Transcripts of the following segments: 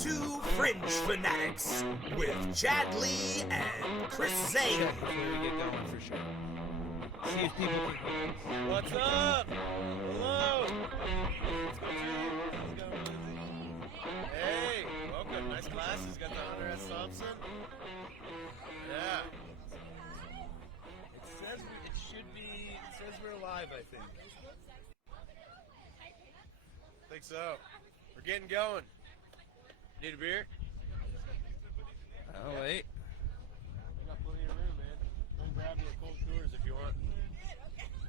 to Fringe Fanatics with Chad Lee and Chris Zane. Before we get going, for sure. See if people can... What's up? Hello. Hey, welcome. Nice glasses. Got the Hunter S. Thompson. Yeah. It says we're live, I think. I think so. We're getting going. Need a beer? Oh, wait. We got plenty of room, man. Come grab me a cold Coors if you want.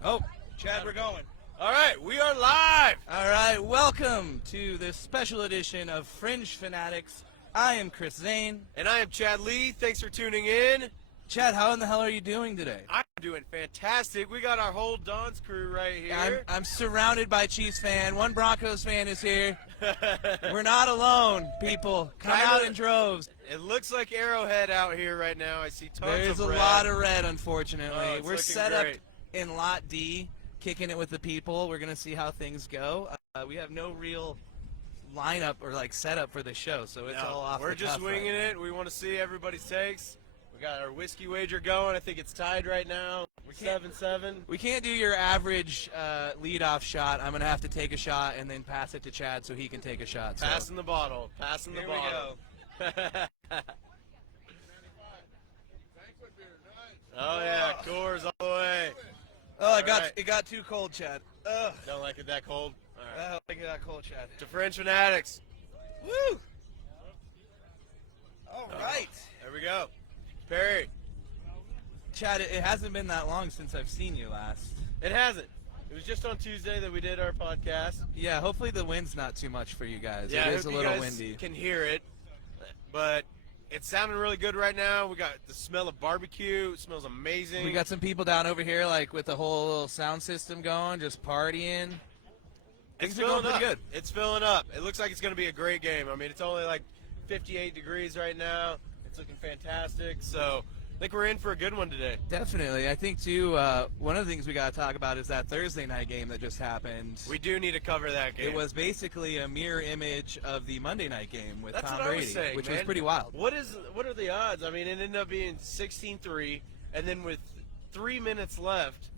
Oh, Chad, we're going. All right, we are live. All right, welcome to this special edition of Fringe Fanatics. I am Chris Zane. And I am Chad Lee. Thanks for tuning in. Chad, how in the hell are you doing today? I'm doing fantastic. We got our whole Don's crew right here. I'm surrounded by Chiefs fan. One Broncos fan is here. We're not alone, people. Come out in droves. It looks like Arrowhead out here right now. I see tons There's of a red. lot of red, unfortunately. Oh, it's We're looking set great. up in Lot D, kicking it with the people. We're going to see how things go. We have no real lineup or setup for the show, so it's all off We're the just cuff right winging now. it. We want to see everybody's takes. We got our whiskey wager going. I think it's tied right now. 7-7. We can't do your average leadoff shot. I'm going to have to take a shot and then pass it to Chad so he can take a shot. So. Passing the bottle. Passing the Here bottle. we go. Oh, yeah. Coors all the way. Oh, right. it got too cold, Chad. Ugh. Don't like it that cold? All right. I don't like it that cold, Chad. To Fringe Fanatics. Woo! All right. There we go. Perry. Chad, it hasn't been that long since I've seen you last. It hasn't. It was just on Tuesday that we did our podcast. Yeah, hopefully the wind's not too much for you guys. Yeah, it I is a hope little you guys windy. can hear it, but it's sounding really good right now. We got the smell of barbecue. It smells amazing. We got some people down over here, with the whole little sound system going, just partying. It's Things are going filling pretty up. good. It's filling up. It looks like it's going to be a great game. I mean, it's only 58 degrees right now. It's looking fantastic. So I think we're in for a good one today. Definitely. I think, too, one of the things we got to talk about is that Thursday night game that just happened. We do need to cover that game. It was basically a mirror image of the Monday night game with That's Tom what Brady, I was saying, which man. was pretty wild. What are the odds? I mean, it ended up being 16-3, and then with 3 minutes left,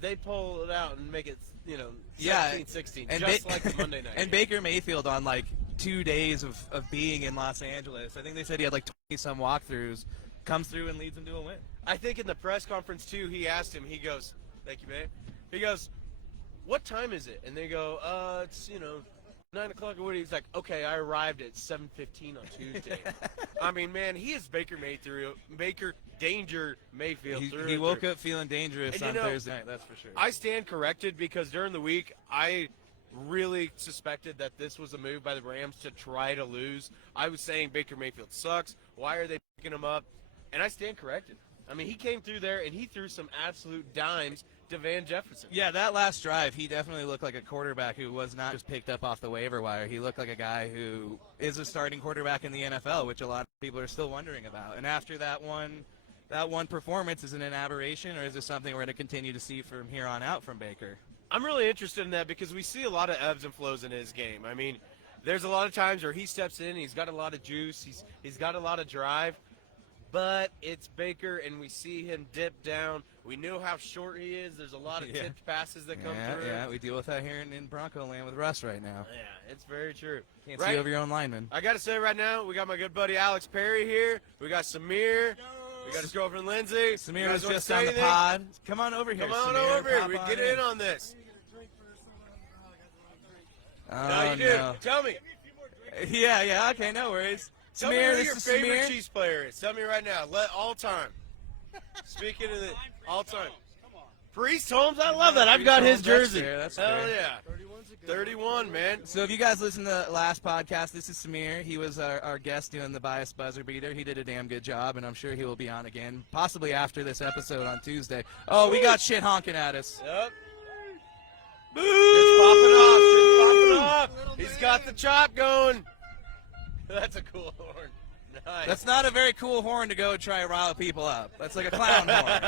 they pull it out and make it, 17-16, just like the Monday night And game. Baker Mayfield on 2 days of being in Los Angeles. I think they said he had 20-some walkthroughs. Comes through and leads them to a win. I think in the press conference, too, he asked him, he goes, thank you, man. He goes, what time is it? And they go, it's, 9 o'clock or what? He's like, okay, I arrived at 7:15 on Tuesday. I mean, man, he is Baker Danger Mayfield. He woke up feeling dangerous And on Thursday night, that's for sure. I stand corrected because during the week, I really suspected that this was a move by the Rams to try to lose. I was saying Baker Mayfield sucks. Why are they picking him up? And I stand corrected. I mean, he came through there, and he threw some absolute dimes to Van Jefferson. Yeah, that last drive, he definitely looked like a quarterback who was not just picked up off the waiver wire. He looked like a guy who is a starting quarterback in the NFL, which a lot of people are still wondering about. And after that one performance, is it an aberration, or is this something we're going to continue to see from here on out from Baker? I'm really interested in that because we see a lot of ebbs and flows in his game. I mean, there's a lot of times where he steps in, he's got a lot of juice, he's got a lot of drive. But it's Baker, and we see him dip down. We know how short he is. There's a lot of tipped passes that come through. Yeah, we deal with that here in Bronco land with Russ right now. Yeah, it's very true. Can't see over your own lineman. I got to say right now, we got my good buddy Alex Perry here. We got Samir. We got his girlfriend Lindsay. Samir was just on the pod. Come on over here, Come on Samir. over here. Pop We on get in on this. Oh, No, you do. Tell me. Yeah, okay, no worries. Tell me Samir, who this your is favorite Samir. Chiefs player is. Tell me right now. All time. Speaking of the all time. Priest Holmes, I love that. I've got his jersey. That's Hell fair. yeah. 31, man. So if you guys listened to the last podcast, this is Samir. He was our guest doing the biased buzzer beater. He did a damn good job, and I'm sure he will be on again, possibly after this episode on Tuesday. Oh, we got shit honking at us. Yep. It's popping off. He's got the chop going. That's a cool horn. Nice. That's not a very cool horn to go try and rile people up. That's like a clown horn.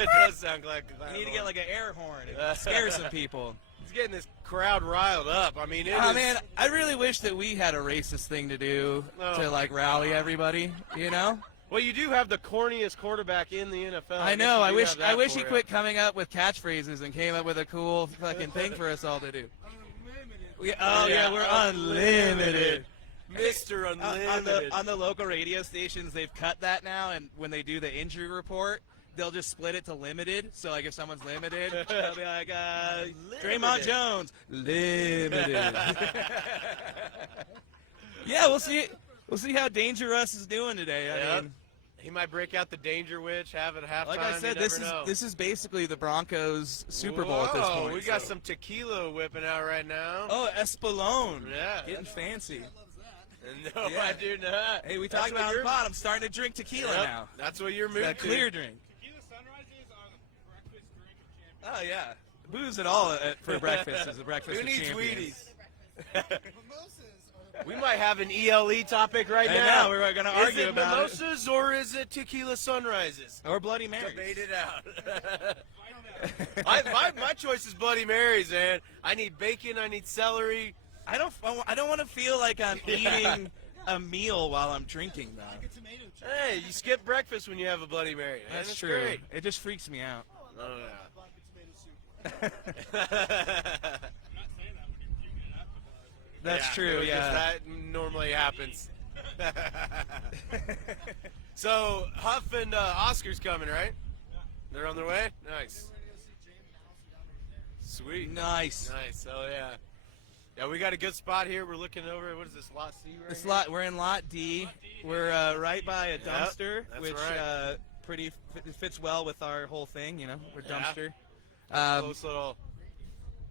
It does sound like a clown You need to horn. get like an air horn. It scares some people. He's getting this crowd riled up. I mean, man, I really wish that we had a racist thing to do to like rally everybody. You know? Well, you do have the corniest quarterback in the NFL. I know. I wish he quit coming up with catchphrases and came up with a cool fucking thing for us all to do. We're unlimited. Mr. Unlimited. On the local radio stations, they've cut that now, and when they do the injury report, they'll just split it to limited. So, like, if someone's limited, they'll be like, Draymond Jones, limited. Yeah, we'll see. We'll see how Dangerous is doing today. I mean, he might break out the Danger Witch, have it at halftime. like I said, this is basically the Broncos Super Bowl at this point. We got some tequila whipping out right now. Oh, Espolón. Yeah. Getting fancy. No, I do not. Hey, we talked about it on the pod. I'm starting to drink tequila now. That's what you're moving That clear drink. Tequila Sunrises are the breakfast drink of champions. Oh, yeah. Booze at all for breakfast is a breakfast Who of needs champions. Wheaties? We might have an ELE topic right now. Know, we're going to argue about it. Is it mimosas or is it tequila sunrises? Or Bloody Marys. Debate it out. My choice is Bloody Marys, man. I need bacon. I need celery. I don't want to feel like I'm eating a meal while I'm drinking, though. Hey, you skip breakfast when you have a Bloody Mary. Man. That's true. Great. It just freaks me out. Oh, yeah. That's true, because yeah. That normally happens. So, Huff and Oscar's coming, right? They're on their way? Nice. Sweet. Nice. Nice. Oh, yeah. Yeah, we got a good spot here. We're looking over. What is this, Lot C right This here? we're in Lot D. We're right by a dumpster, that's which right. fits well with our whole thing, you know. We're Yeah. dumpster. Close little.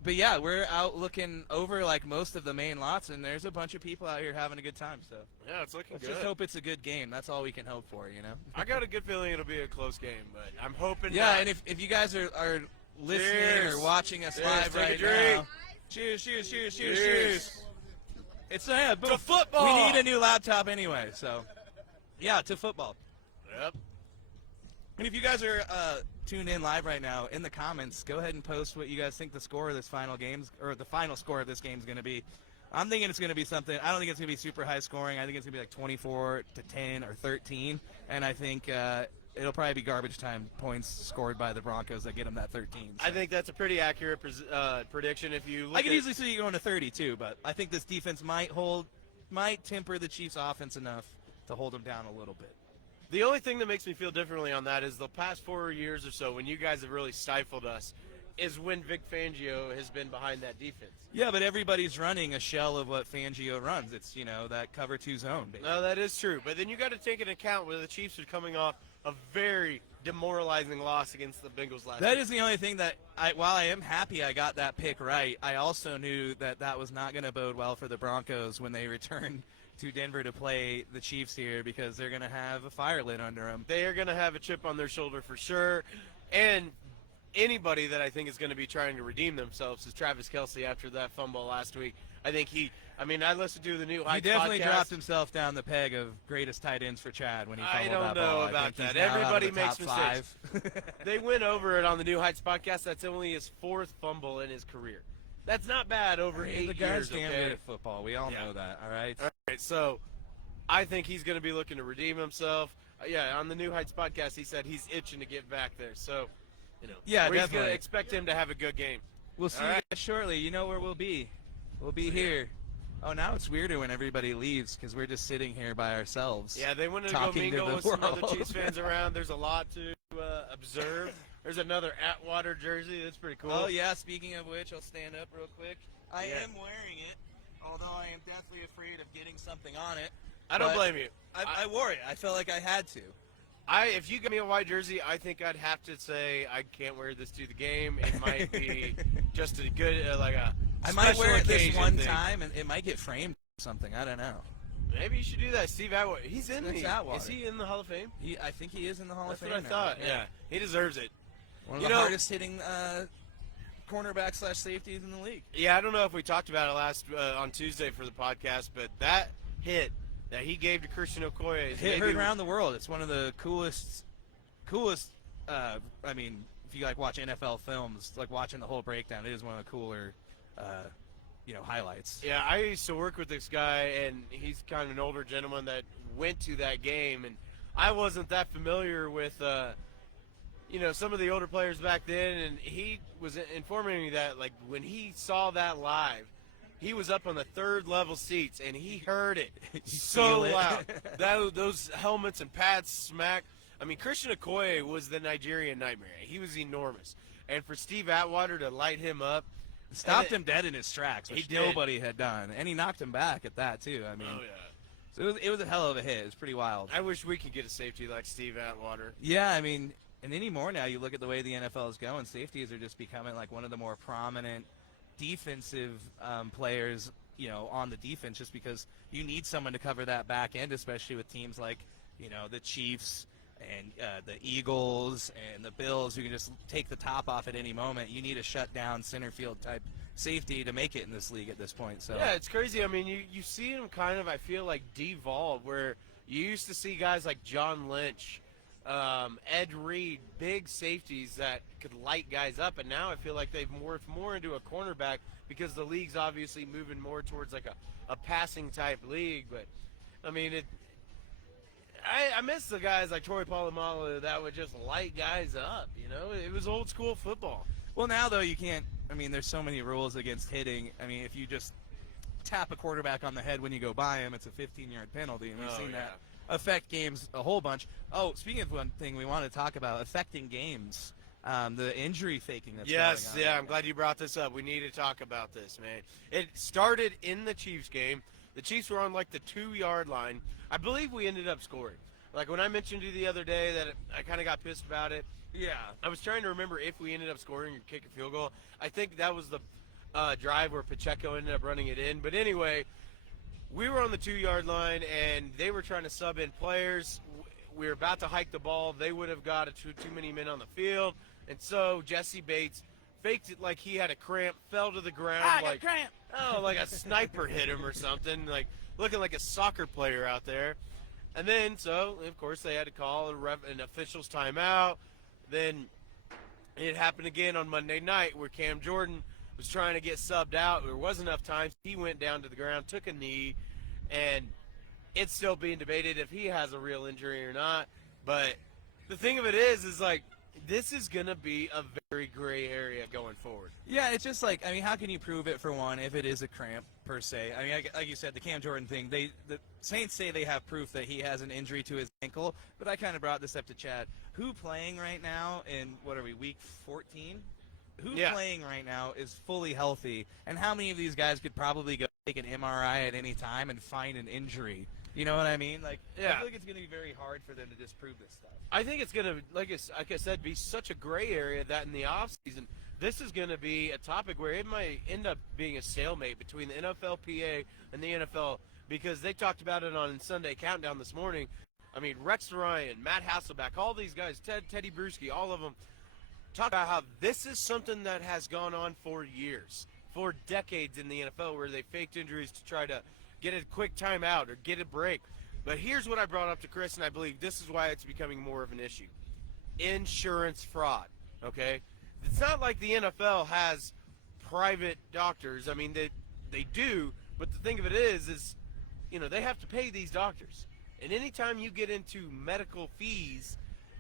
But yeah, we're out looking over like most of the main lots, and there's a bunch of people out here having a good time. So Yeah, it's looking let's good. just hope it's a good game. That's all we can hope for, you know. I got a good feeling it'll be a close game, but I'm hoping. Yeah, not. and if you guys are listening Cheers. or watching us Cheers. live Take a right drink. now, cheers, cheers, cheers, cheers, Cheers. cheers. It's but To football. We need a new laptop anyway, so yeah, to football. Yep. And if you guys are tuned in live right now, in the comments, go ahead and post what you guys think the score of this final game's or the final score of this game is going to be. I'm thinking it's going to be something. I don't think it's going to be super high scoring. I think it's going to be like 24-10 or 13, and I think it'll probably be garbage time points scored by the Broncos that get them that 13. So. I think that's a pretty accurate prediction. If you look I could at, easily see you going to 30 too, but I think this defense might temper the Chiefs' offense enough to hold them down a little bit. The only thing that makes me feel differently on that is the past 4 years or so, when you guys have really stifled us, is when Vic Fangio has been behind that defense. Yeah, but everybody's running a shell of what Fangio runs. It's, that cover two zone. Basically. No, that is true. But then you got to take into account where the Chiefs are coming off a very demoralizing loss against the Bengals last week. That is the only thing that, while I am happy I got that pick right, I also knew that was not going to bode well for the Broncos when they return to Denver to play the Chiefs here, because they're going to have a fire lit under them. They are going to have a chip on their shoulder for sure. And anybody that I think is going to be trying to redeem themselves is Travis Kelce after that fumble last week. I think I listened to the new Heights He definitely podcast. dropped himself down the peg of greatest tight ends for Chad when he fumbled I don't that know ball. about I think that. he's now out of Everybody the makes top mistakes. 5. They went over it on the New Heights podcast. That's only his 4th fumble in his career. That's not bad over 8 the years. guy's damn Okay? good at football. We all know that, all right? All right, so I think he's going to be looking to redeem himself. Yeah, on the New Heights podcast, he said he's itching to get back there. So, Yeah, we're going definitely. to expect him to have a good game. We'll see All you right. guys shortly. You know where we'll be. We'll be here. Oh, now it's weirder when everybody leaves because we're just sitting here by ourselves. Yeah, they wanted to go Talking to mingle the with some other world. Chiefs fans around. There's a lot to observe. There's another Atwater jersey. That's pretty cool. Oh, yeah. Speaking of which, I'll stand up real quick. I Yeah. am wearing it, although I am definitely afraid of getting something on it. I don't but blame you. I wore it. I felt like I had to. If you give me a white jersey, I think I'd have to say I can't wear this to the game. It might be just a good, like a I might special wear it this occasion one thing. time, and it might get framed or something. I don't know. Maybe you should do that. Steve Atwater. He's in That's the. Atwater. Is he in the Hall of Fame? I think he is in the Hall That's of what Fame I now. thought. Yeah, he deserves it. One of You the know- hardest hitting cornerback/safeties in the league. Yeah, I don't know if we talked about it on Tuesday for the podcast, but that hit that he gave to Christian Okoye is Hit maybe heard around the world. It's one of the coolest. I mean, if you watch NFL films, like watching the whole breakdown, it is one of the cooler highlights. Yeah, I used to work with this guy, and he's kind of an older gentleman that went to that game, and I wasn't that familiar with, some of the older players back then, and he was informing me that, like, when he saw that live, he was up on the third level seats, and he heard it so loud. Those helmets and pads smack. I mean, Christian Okoye was the Nigerian nightmare. He was enormous. And for Steve Atwater to light him up, stopped him dead in his tracks, which he did. nobody had done. And he knocked him back at that, too. I mean, oh, yeah. so it was a hell of a hit. It was pretty wild. I wish we could get a safety like Steve Atwater. Yeah, I mean, and anymore now, you look at the way the NFL is going, safeties are just becoming like one of the more prominent defensive players, on the defense, just because you need someone to cover that back end, especially with teams like, the Chiefs and the Eagles and the Bills, who can just take the top off at any moment. You need a shutdown center field type safety to make it in this league at this point. So yeah, it's crazy. I mean, you see him kind of, I feel like, devolve, where you used to see guys like John Lynch, Ed Reed, big safeties that could light guys up, and now I feel like they've morphed more into a cornerback because the league's obviously moving more towards like a passing type league. But I mean, I miss the guys like Troy Polamalu that would just light guys up. It was old school football. Well, now though you can't. I mean, there's so many rules against hitting. I mean, if you just tap a quarterback on the head when you go by him, it's a 15-yard penalty, and we've seen that affect games a whole bunch. Oh, speaking of one thing we want to talk about, affecting games, the injury faking that's going on. Yeah, I'm glad you brought this up. We need to talk about this, man. It started in the Chiefs game. The Chiefs were on, like, the 2-yard line. I believe we ended up scoring. Like, when I mentioned to you the other day that I kind of got pissed about it, yeah, I was trying to remember if we ended up scoring or kick a field goal. I think that was the drive where Pacheco ended up running it in. But anyway, we were on the 2-yard line, and they were trying to sub in players. We were about to hike the ball. They would have got too many men on the field. And so Jesse Bates faked it like he had a cramp, fell to the ground. Like cramp. Oh, like a sniper hit him or something, like looking like a soccer player out there. And then, so, of course, they had to call an official's timeout. Then it happened again on Monday night where Cam Jordan was trying to get subbed out. There wasn't enough time. He went down to the ground, took a knee, and it's still being debated if he has a real injury or not. But the thing of it is like, this is going to be a very gray area going forward. Yeah, it's just like, I mean, how can you prove it, for one, if it is a cramp, per se? I mean, like you said, the Cam Jordan thing, the Saints say they have proof that he has an injury to his ankle, but I kind of brought this up to Chad. Who playing right now in, what are we, week 14? Who playing right now is fully healthy, and how many of these guys could probably go take an MRI at any time and find an injury? You know what I mean? Like, I feel like it's going to be very hard for them to disprove this stuff. I think it's going to, like I said, be such a gray area that in the offseason, this is going to be a topic where it might end up being a stalemate between the NFLPA and the NFL, because they talked about it on Sunday Countdown this morning. I mean, Rex Ryan, Matt Hasselbeck, all these guys, Teddy Bruschi, all of them, talk about how this is something that has gone on for years, for decades in the NFL, where they faked injuries to try to get a quick timeout or get a break. But here's what I brought up to Chris, and I believe this is why it's becoming more of an issue. Insurance fraud, okay? It's not like the NFL has private doctors. I mean, they do, but the thing of it is, they have to pay these doctors. And anytime you get into medical fees,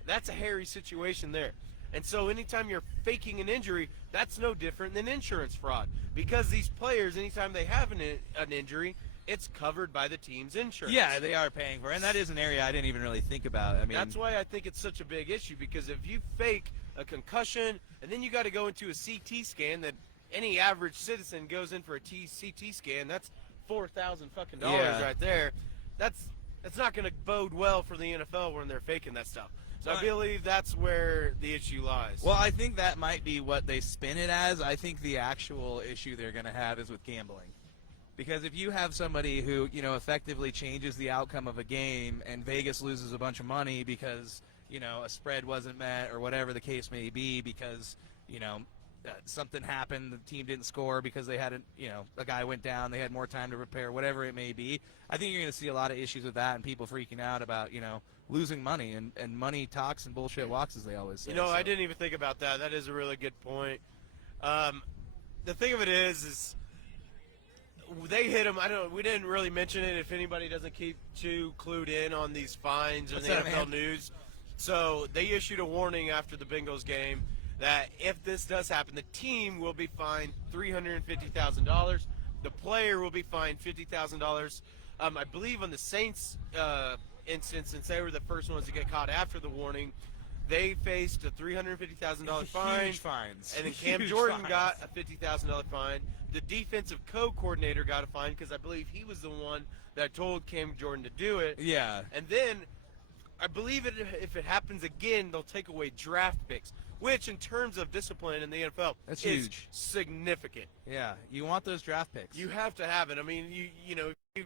that's a hairy situation there. And so anytime you're faking an injury, that's no different than insurance fraud. Because these players, anytime they have an injury, it's covered by the team's insurance. Yeah, they are paying for it, and that is an area I didn't even really think about. I mean, that's why I think it's such a big issue, because if you fake a concussion and then you got to go into a CT scan that any average citizen goes in for a CT scan, that's $4,000 fucking dollars right there. That's not going to bode well for the NFL when they're faking that stuff. So I believe that's where the issue lies. Well, I think that might be what they spin it as. I think the actual issue they're going to have is with gambling. Because if you have somebody who, effectively changes the outcome of a game and Vegas loses a bunch of money because, a spread wasn't met or whatever the case may be, because, something happened, the team didn't score because they had a guy went down, they had more time to prepare, whatever it may be. I think you're going to see a lot of issues with that and people freaking out about, losing money, and money talks and bullshit walks, as they always say. I didn't even think about that. That is a really good point. the thing of it is they hit him. We didn't really mention it. If anybody doesn't keep too clued in on these fines and the NFL news, so they issued a warning after the Bengals game that if this does happen, the team will be fined $350,000. The player will be fined $50,000. I believe on the Saints instance, since they were the first ones to get caught after the warning, they faced a $350,000 fine. Huge fines. And then Cam Jordan got a $50,000 fine. The defensive coordinator got a fine because I believe he was the one that told Cam Jordan to do it. Yeah. And then I believe if it happens again, they'll take away draft picks, which in terms of discipline in the NFL That's is huge. significant. Yeah, you want those draft picks. You have to have it. I mean, you know, if you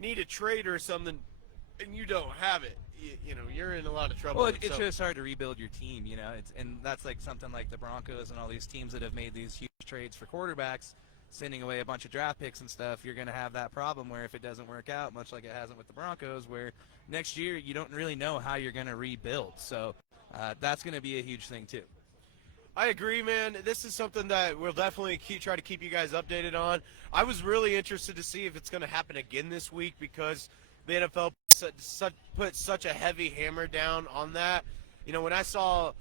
need a trade or something and you don't have it, you know, you're in a lot of trouble. Well, it's just hard to rebuild your team, you know. And that's like something like the Broncos and all these teams that have made these huge trades for quarterbacks, sending away a bunch of draft picks and stuff. You're going to have that problem where if it doesn't work out, much like it hasn't with the Broncos, where next year you don't really know how you're going to rebuild. So that's going to be a huge thing too. I agree, man. This is something that we'll definitely try to keep you guys updated on. I was really interested to see if it's going to happen again this week because the NFL put such a heavy hammer down on that. You know, when I saw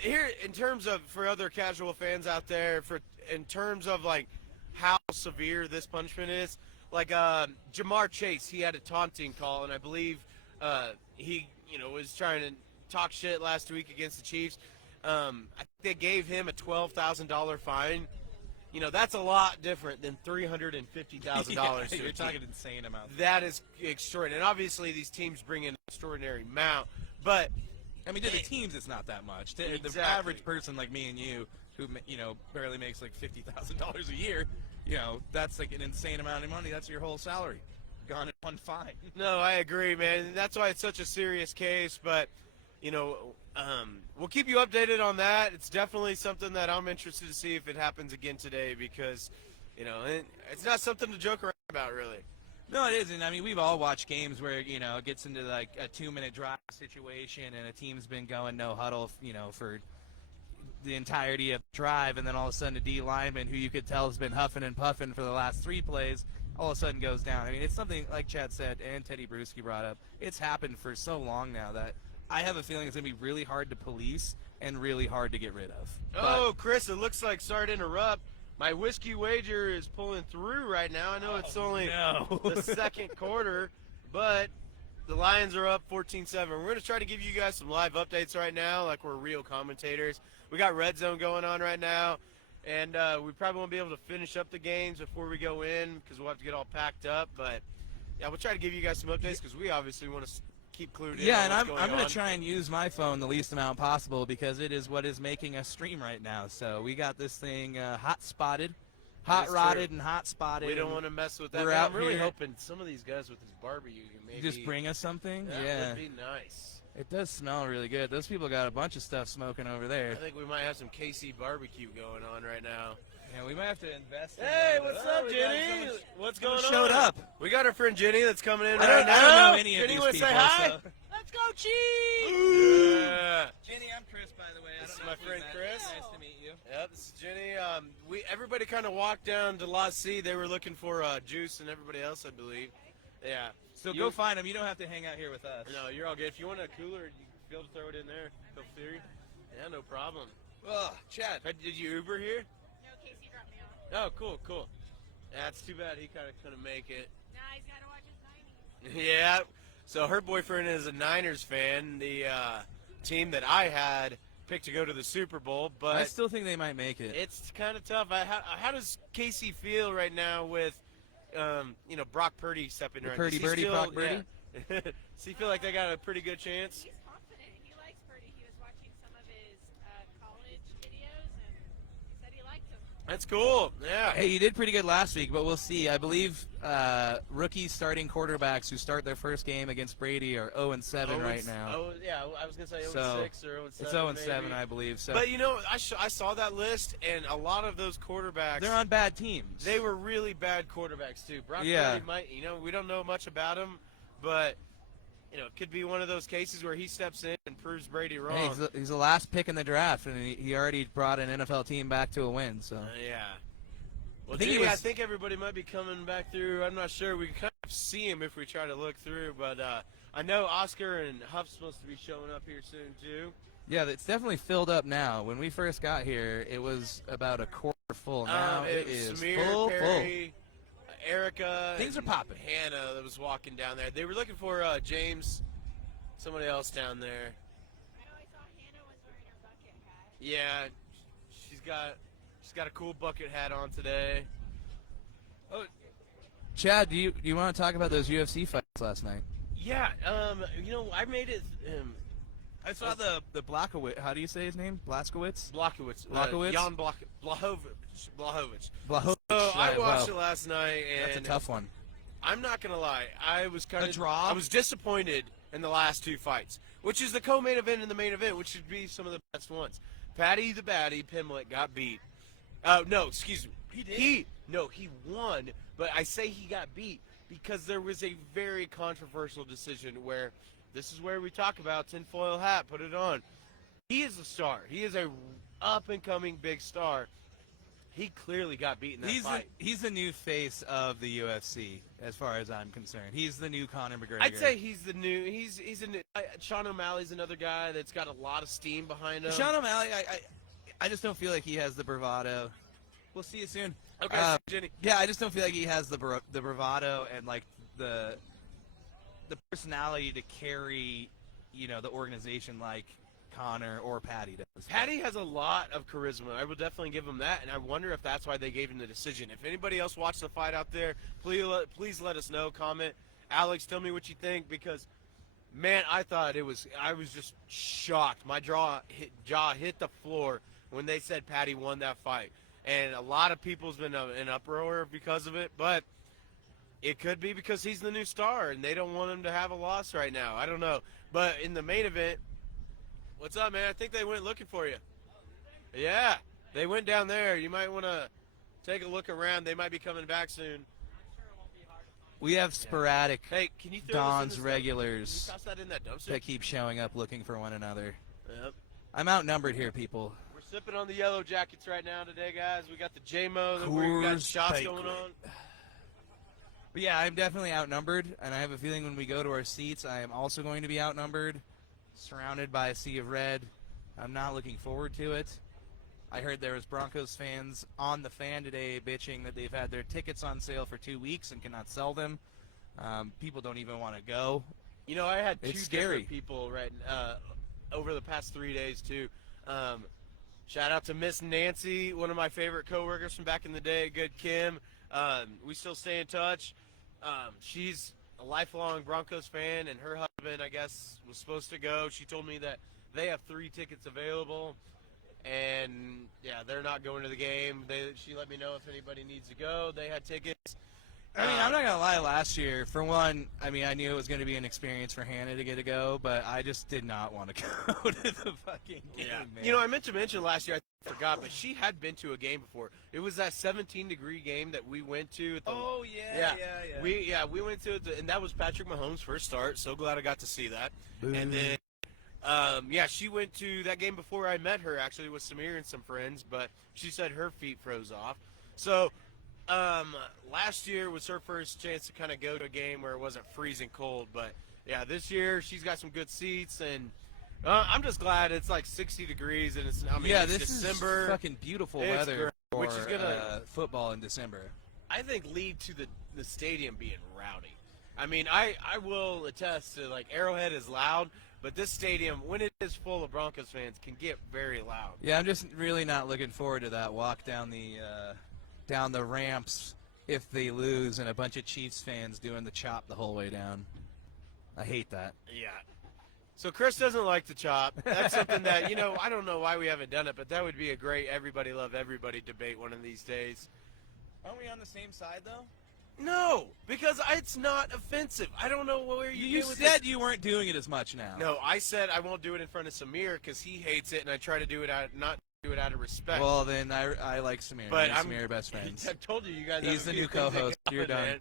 here in terms of for other casual fans out there, in terms of like how severe this punishment is, like Jamar Chase, he had a taunting call, and I believe he was trying to talk shit last week against the Chiefs. I think they gave him a $12,000 fine. You know, that's a lot different than $350,000. You're talking insane amount. That is extraordinary. And obviously these teams bring in an extraordinary amount. But, I mean, to the teams, it's not that much. To Exactly. the average person like me and you, who, you know, barely makes like $50,000 a year, you know, that's like an insane amount of money. That's your whole salary gone in one fine. No, I agree, man. That's why it's such a serious case. But, you know, we'll keep you updated on that. It's definitely something that I'm interested to see if it happens again today because, you know, it's not something to joke around about, really. No, it isn't. I mean, we've all watched games where, you know, it gets into like a 2-minute drive situation and a team's been going no huddle, you know, for the entirety of the drive, and then all of a sudden a D lineman who you could tell has been huffing and puffing for the last 3 plays all of a sudden goes down. I mean, it's something like Chad said and Teddy Bruschi brought up. It's happened for so long now that I have a feeling it's going to be really hard to police and really hard to get rid of. Oh, Chris, it looks like, sorry to interrupt, my whiskey wager is pulling through right now. I know it's only the second quarter, but the Lions are up 14-7. We're going to try to give you guys some live updates right now like we're real commentators. We got Red Zone going on right now, and we probably won't be able to finish up the games before we go in because we'll have to get all packed up. But, yeah, we'll try to give you guys some updates because we obviously want to keep clued in. Yeah, and I'm going to try and use my phone the least amount possible because it is what is making us stream right now. So we got this thing hot-spotted, hot-rodded and hot-spotted. We don't want to mess with that. We're Man, out I'm really here. hoping some of these guys with this barbecue can maybe Just bring us something? That Yeah. would be nice. It does smell really good. Those people got a bunch of stuff smoking over there. I think we might have some KC barbecue going on right now. Yeah, we might have to invest in Hey, that. what's Oh, up, we got Jenny? someone- What's going on? showed up. We got our friend Jenny that's coming in I right don't now. know any of Jenny, these wanna people. say hi? So. Let's go, Cheese! Yeah. Jenny, I'm Chris, by the way. This is my friend Chris. Nice to meet you. Yep, this is Jenny. Everybody kind of walked down to La C. They were looking for Juice and everybody else, I believe. Yeah. So go find them. You don't have to hang out here with us. No, you're all good. If you want a cooler, you can feel to throw it in there. Feel free. Yeah, no problem. Ugh, Chad. Did you Uber here? No, Casey dropped me off. Oh, cool. Yeah, it's too bad he kind of couldn't make it. Nah, he's got to watch his 90s. Yeah. So her boyfriend is a Niners fan, the team that I had picked to go to the Super Bowl, but I still think they might make it. it's kind of tough. How does Casey feel right now with, Brock Purdy stepping right? Purdy Birdie, Brock Purdy? Yeah. Does he feel like they got a pretty good chance? He's confident. He likes Purdy. He was watching some of his college videos, and he said he liked him. That's cool. Yeah. Hey, you did pretty good last week, but we'll see. I believe rookie starting quarterbacks who start their first game against Brady are 0-7 right now. Oh, yeah. I was gonna say 0-6 So, or 0-7. It's 0-7, maybe. I believe. So But I saw that list, and a lot of those quarterbacks. they're on bad teams. They were really bad quarterbacks too. Brock Yeah. Purdy might, we don't know much about him, but it could be one of those cases where he steps in and proves Brady wrong. Hey, he's the last pick in the draft, and he already brought an NFL team back to a win. So Yeah. Well, I think Jimmy, I think everybody might be coming back through. I'm not sure. We can kind of see him if we try to look through, but I know Oscar and Huff's supposed to be showing up here soon too. Yeah, it's definitely filled up now. When we first got here, it was about a quarter full. Now it was is Samir, full. Perry, Erica, Things are and popping. Hannah that was walking down there. They were looking for James, somebody else down there. I know I saw Hannah was wearing her bucket hat. Yeah, she's got a cool bucket hat on today. Oh, Chad, do you want to talk about those UFC fights last night? Yeah, I made it. I saw the Blachowicz. How do you say his name? Blachowicz. Blachowicz. Blachowicz? Jan Blachowicz. Blachowicz. So I watched wow. it last night, and That's a tough one. I'm not gonna lie. I was kind A of draw? I was disappointed in the last two fights, which is the co-main event and the main event, which should be some of the best ones. Patty the Batty Pimlet got beat. No, excuse me. He did? He won, but I say he got beat because there was a very controversial decision where this is where we talk about tinfoil hat, put it on. He is a star. He is a up-and-coming big star. He clearly got beat in that fight. He's the new face of the UFC, as far as I'm concerned. He's the new Conor McGregor. I'd say he's the new. He's a new. Sean O'Malley's another guy that's got a lot of steam behind him. Sean O'Malley, I just don't feel like he has the bravado. We'll see you soon. Okay, Jenny. Yeah, I just don't feel like he has the bravado and like the personality to carry, the organization like Conor or Patty does. Patty has a lot of charisma. I will definitely give him that, and I wonder if that's why they gave him the decision. If anybody else watched the fight out there, please let us know. Comment. Alex, tell me what you think, because, man, I was just shocked. My jaw hit the floor when they said Patty won that fight. And a lot of people's been in uproar because of it, but it could be because he's the new star, and they don't want him to have a loss right now. I don't know. But in the main event, what's up, man? I think they went looking for you. Yeah, they went down there. You might want to take a look around. They might be coming back soon. We have sporadic Hey, can you throw this in Don's this regulars Can you toss that in that dumpster? that keep showing up looking for one another. Yep. I'm outnumbered here, people. We're sipping on the yellow jackets right now today, guys. We got the J-Mo. We got Coors shots Banquet. going on. But yeah, I'm definitely outnumbered, and I have a feeling when we go to our seats, I am also going to be outnumbered, surrounded by a sea of red. I'm not looking forward to it. I heard there was Broncos fans on the fan today bitching that they've had their tickets on sale for 2 weeks and cannot sell them. People don't even want to go. I had two It's scary. different people over the past 3 days, too. Shout out to Miss Nancy, one of my favorite coworkers from back in the day, good Kim. We still stay in touch. She's a lifelong Broncos fan, and her husband, I guess, was supposed to go. She told me that they have 3 tickets available, and, yeah, they're not going to the game. She let me know if anybody needs to go. They had tickets. I mean, I'm not going to lie, last year, for one, I knew it was going to be an experience for Hannah to get to go, but I just did not want to go to the fucking game, man. I meant to mention last year, I forgot, but she had been to a game before. It was that 17-degree game that we went to. Yeah. We went to it, and that was Patrick Mahomes' first start. So glad I got to see that. Boom. And then, she went to that game before I met her, actually, with Samir and some friends, but she said her feet froze off. So, last year was her first chance to kind of go to a game where it wasn't freezing cold, but yeah, this year she's got some good seats, and I'm just glad it's like 60 degrees, and it's this December. is fucking beautiful It's weather great, for which is gonna football in December. I think lead to the stadium being rowdy. I will attest to, like, Arrowhead is loud, but this stadium, when it is full of Broncos fans, can get very loud. Yeah, I'm just really not looking forward to that walk down the ramps if they lose and a bunch of Chiefs fans doing the chop the whole way down. I hate that. Yeah. So Chris doesn't like to chop. That's something that, I don't know why we haven't done it, but that would be a great everybody love everybody debate one of these days. Aren't we on the same side, though? No, because it's not offensive. I don't know where You with said this. you weren't doing it as much now. No, I said I won't do it in front of Samir because he hates it, and I try to do it not do it out of respect. Well, then I like Samir. but Me and Samir are best friends. I told you guys. He's have a the few new things in co-host. You're common, done. man.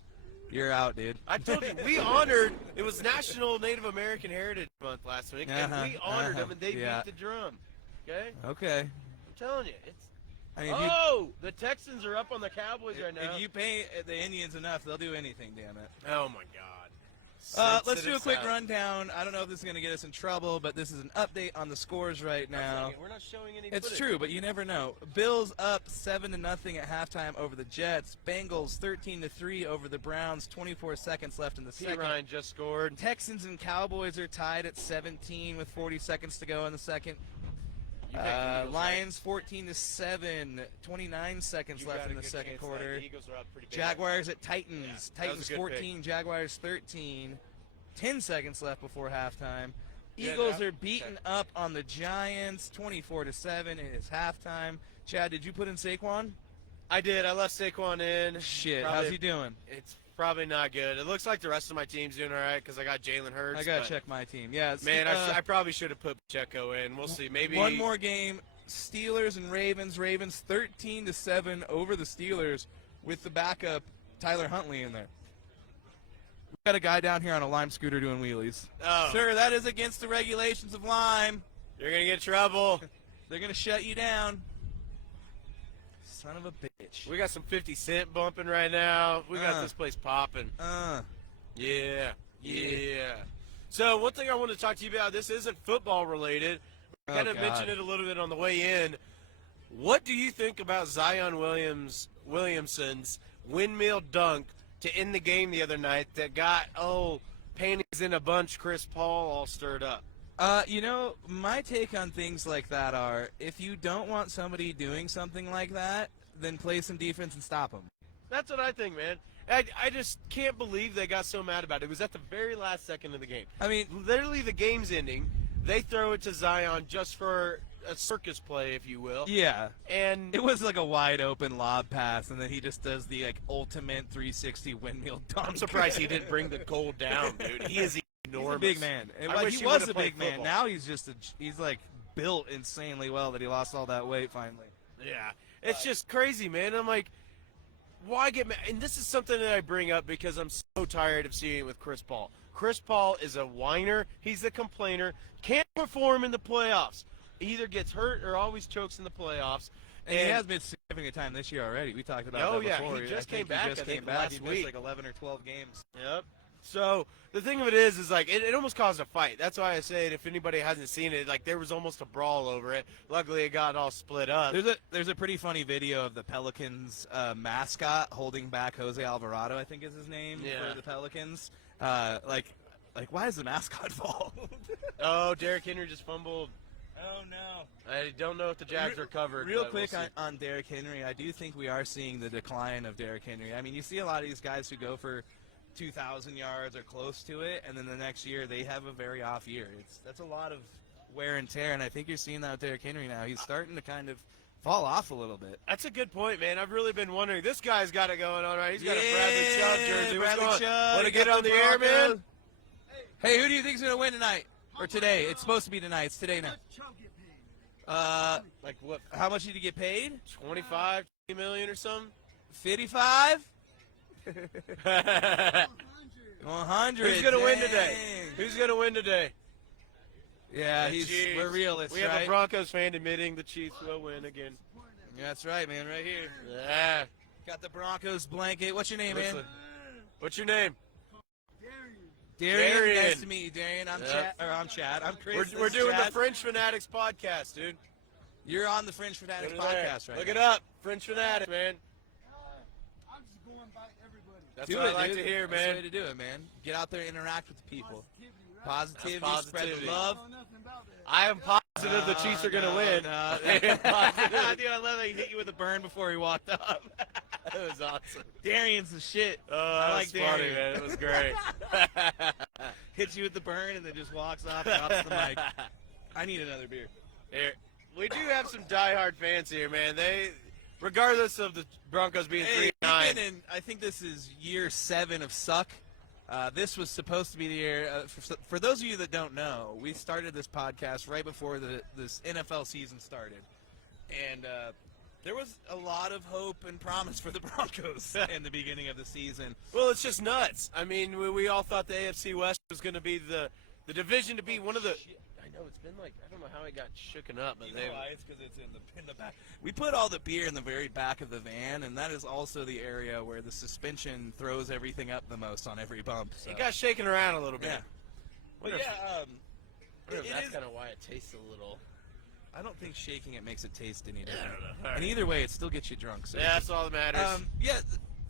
You're out, dude. I told you, we honored, it was National Native American Heritage Month last week, and we honored them, and they beat the drum. Okay? Okay. I'm telling you, I mean, the Texans are up on the Cowboys right now. if you pay the Indians enough, they'll do anything, damn it. Oh, my God. Let's do a quick rundown. I don't know if this is going to get us in trouble, but this is an update on the scores right now. We're not showing any It's footage. true, but you never know. Bills up 7-0 at halftime over the Jets. Bengals 13-3 over the Browns. 24 seconds left in the second. Ryan just scored. Texans and Cowboys are tied at 17 with 40 seconds to go in the second. Lions 14-7, 29 seconds left in the second quarter. The Eagles are up pretty big. Jaguars at Titans. Yeah, that was Titans a good 14, pick. Jaguars 13. 10 seconds left before halftime. Eagles are beaten up on the Giants 24-7. It is halftime. Chad, did you put in Saquon? I did. I left Saquon in. Shit, Probably- how's he doing? It's probably not good. It looks like the rest of my team's doing all right because I got Jalen Hurts. I gotta but, check my team. Yeah, Man, I probably should have put Pacheco in. We'll see. Maybe one more game. Steelers and Ravens. Ravens 13-7 over the Steelers with the backup Tyler Huntley in there. We got a guy down here on a Lime scooter doing wheelies. Oh. Sir, that is against the regulations of Lime. You're gonna get in trouble. They're gonna shut you down. Son of a bitch. We got some 50 Cent bumping right now. We got Uh. this place popping. Yeah. Yeah. So one thing I want to talk to you about, this isn't football related. We kind of God. mentioned it a little bit on the way in. What do you think about Zion Williamson's windmill dunk to end the game the other night that got, panties in a bunch, Chris Paul all stirred up? My take on things like that are, if you don't want somebody doing something like that, then play some defense and stop them. That's what I think, man. I just can't believe they got so mad about it. It was at the very last second of the game. I mean, Literally the game's ending. They throw it to Zion just for a circus play, if you will. yeah. And It was like a wide open lob pass, and then he just does the ultimate 360 windmill dunk. I'm surprised he didn't bring the goal down, dude. He is enormous. He's a big man. And, I wish he he was would've a big played man. football. Now he's he's built insanely well that he lost all that weight finally. Yeah. It's just crazy, man. I'm like, why get mad? And this is something that I bring up because I'm so tired of seeing it with Chris Paul. Chris Paul is a whiner. He's a complainer. Can't perform in the playoffs. He either gets hurt or always chokes in the playoffs. And he has made significant time this year already. We talked about that before. He just I think came back. He just I think came back. last He week. missed 11 or 12 games. Yep. So the thing of it is it almost caused a fight. That's why I say it. If anybody hasn't seen it, there was almost a brawl over it. Luckily, it got all split up. There's a pretty funny video of the Pelicans mascot holding back Jose Alvarado, I think is his name, Yeah. for the Pelicans. Why is the mascot fall? Oh, Derrick Henry just fumbled. Oh no. I don't know if the Jags recovered. Real but we'll quick see. on Derrick Henry, I do think we are seeing the decline of Derrick Henry. I mean, you see a lot of these guys who go for 2,000 yards or close to it, and then the next year they have a very off year. That's a lot of wear and tear, and I think you're seeing that with Derrick Henry now. He's starting to kind of fall off a little bit. That's a good point, man. I've really been wondering. This guy's got it going on, right? He's got a Bradley Chubb jersey. What's Bradley going on? Chubb, Want to he get got on the the air, Broncos. man? Hey, who do you think's going to win tonight? Or today? It's supposed to be tonight. It's today now. Like what? How much did you get paid? 25, 20 million or something? 55? 100. Who's gonna win Dang. today? Who's gonna win today? Yeah, The Chiefs. we're realists, We have right? a Broncos fan admitting the Chiefs will win again. That's right, man. Right here. Yeah. Got the Broncos blanket. What's your name, man? What's your name? Darian. Darian. Nice to meet you, Darian. I'm Yep. Chad. Or I'm Chad. I'm Chris. We're This is doing Chad. the Fringe Fanatics podcast, dude. You're on the Fringe Fanatics Look at there. podcast, right? Look now. it up. Fringe Fanatics, man. I'm just going by everybody. That's Do what it, I like dude. to hear, That's the way man. to do it, man. Get out there, interact with the people. Positivity, right? Positivity, spread Positivity. the love. I don't know nothing about that. I am positive the Chiefs are going to win. No. I am positive. Dude, I love that he hit you with a burn before he walked up. That was awesome. Darian's the shit. Oh, I that like was funny, Darian. man. It was great. Hits you with the burn and then just walks off, drops the mic. I need another beer. Here, we do have some diehard fans here, man. They, regardless of the Broncos being Hey, 3-9, we've been in, I think this is year 7 of Suck. This was supposed to be the year. For those of you that don't know, we started this podcast right before this NFL season started. And there was a lot of hope and promise for the Broncos in the beginning of the season. well, it's just nuts. I mean, we all thought the AFC West was going to be the division to be one of the. I know it's been like I don't know how it got shooken up, but You know why? It's because it's in the back. We put all the beer in the very back of the van, and that is also the area where the suspension throws everything up the most on every bump. So. it got shaken around a little bit. Yeah. Wonder But if- yeah, wonder if it that's is- kind of why it tastes a little. I don't think shaking it makes it taste any I different. don't know. All And right. either way, it still gets you drunk. So Yeah, that's all that matters. yeah,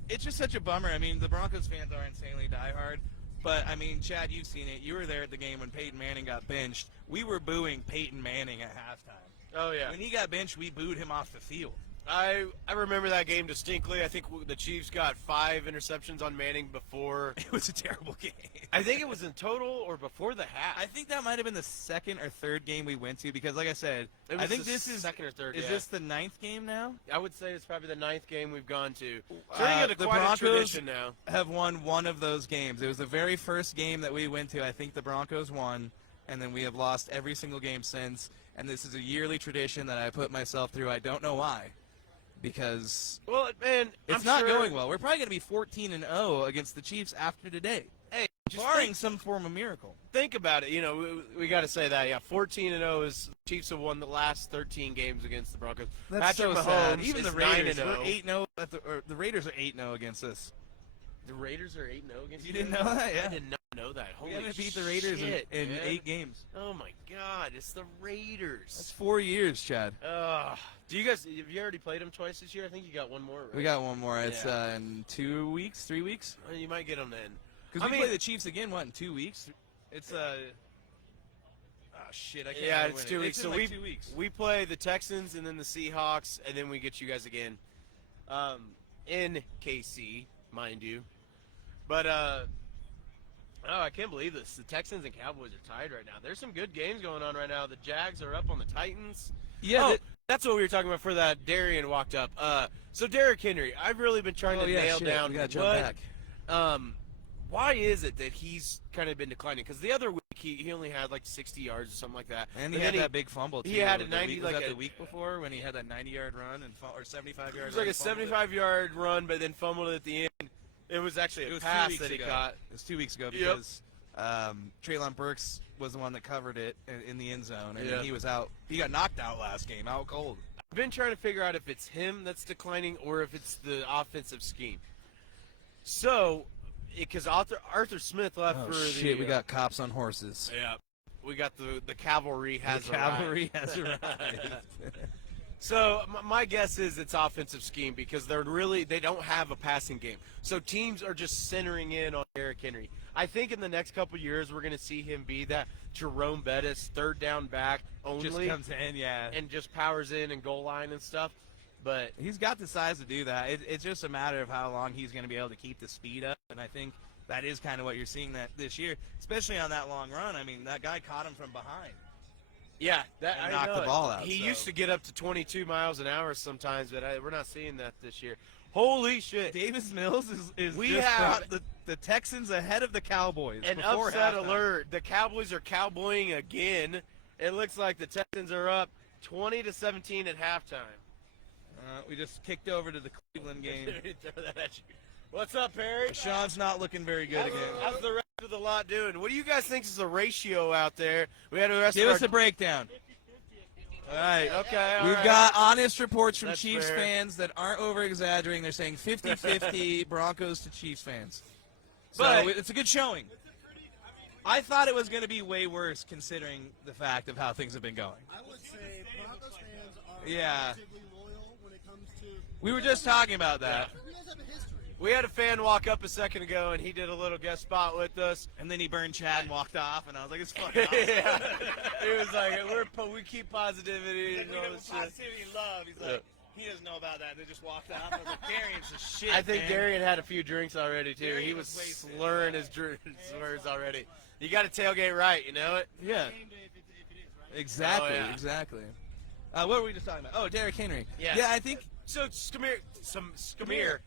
it's just such a bummer. I mean, the Broncos fans are insanely diehard. But, I mean, Chad, you've seen it. You were there at the game when Peyton Manning got benched. We were booing Peyton Manning at halftime. Oh yeah. When he got benched, we booed him off the field. I remember that game distinctly. I think the Chiefs got 5 interceptions on Manning before. It was a terrible game. I think it was in total or before the half. I think that might have been the second or third game we went to because, like I said, It was I think the this is second or third. Is yeah. this the 9th game now? I would say it's probably the 9th game we've gone to. Turning into The quite a Broncos tradition now. have won one of those games. It was the very first game that we went to. I think the Broncos won, and then we have lost every single game since. And this is a yearly tradition that I put myself through. I don't know why, because Well, man, it's I'm not sure, going well. We're probably going to be 14-0 against the Chiefs after today, Hey, just barring some form of miracle. think about it. You know, we got to say that. Yeah, 14-0 is Chiefs have won the last 13 games against the Broncos. That's Patrick so sad. Mahomes Even the is Raiders 9-0. were 8-0. The Raiders are 8-0 against us. The Raiders are 8-0 against You didn't know that? Yeah. I did not know that. We Holy haven't beat the Raiders shit, in man. 8 games. Oh my God, it's the That's Raiders. 4 years, Chad. Do you guys? Have you already played them twice this year? I think you got one more. Right? We got one more. It's Yeah. in 2 weeks, 3 weeks. Well, you might get them then. Because we I play mean- the Chiefs again. What in 2 weeks? It's oh shit! I can't. Yeah, remember it's when 2 it- weeks. It's So in like 2 weeks. we play the Texans and then the Seahawks, and then we get you guys again, in KC, mind you. But I can't believe this. The Texans and Cowboys are tied right now. There's some good games going on right now. The Jags are up on the Titans. Yeah. Oh, that's what we were talking about for that. Darian walked up. So Derrick Henry, I've really been trying to nail down We gotta jump what, back. why is it that he's kind of been declining? Because the other week he only had like 60 yards or something like that. And he But had then that big fumble. Too. he had a The 90 week, like was that a- the week before when he had that 90-yard run and or 75-yard. It was like a 75-yard run, but then fumbled it at the end. It was actually It a was 2 pass weeks that he ago. caught. It was 2 weeks ago Yep. because Treylon Burks was the one that covered it in the end zone, and Yeah. he was out. He got knocked out last game, out cold. I've been trying to figure out if it's him that's declining or if it's the offensive scheme. So, because Arthur Smith left Oh for shit! the We got cops on horses. yeah, we got the cavalry has the cavalry has arrived. So my guess is it's offensive scheme because they don't have a passing game. So teams are just centering in on Derrick Henry. I think in the next couple of years we're going to see him be that Jerome Bettis third down back only, Just comes in, yeah. and just powers in and goal line and stuff. But He's got the size to do that. It's just a matter of how long he's going to be able to keep the speed up, and I think that is kind of what you're seeing that this year, especially on that long run. I mean, that guy caught him from behind. yeah, that And I knocked know the it. ball out, He so. used to get up to 22 miles an hour sometimes, but we're not seeing that this year. Holy shit! Davis Mills is We just have- brought the Texans ahead of the Cowboys. An before upset halftime. alert. The Cowboys are cowboying again. It looks like the Texans are up 20-17 at halftime. We just kicked over to the Cleveland game. Throw that at you. What's up, Perry? Sean's not looking very good again. How's the rest of the lot doing? What do you guys think is the ratio out there? We had the rest Give of us our... a breakdown. All right. Okay, all We've right. got honest reports from That's Chiefs fair. fans that aren't over-exaggerating. They're saying 50-50 Broncos to Chiefs fans. So But- it's a good showing. I thought it was going to be way worse considering the fact of how things have been going. I would say Broncos fans are Yeah. relatively loyal when it comes to. We were just talking about that. You guys have a history. We had a fan walk up a second ago, and he did a little guest spot with us. And then he burned Chad and walked off, and I was like, it's fucking awesome. Yeah. He was like, we keep positivity and all this shit. positivity and love. He's like, he doesn't know about that. And they just walked off. I was like, Darian's the shit, I think man. Darian had a few drinks already, too. Darian He was was wasted. slurring his words already. You got to tailgate right, you know it? Yeah. Game day if it is, right? Exactly, Oh, yeah. exactly. What were we just talking about? Oh, Derrick Henry. Yeah. Yeah, I think So, Skamir, come here.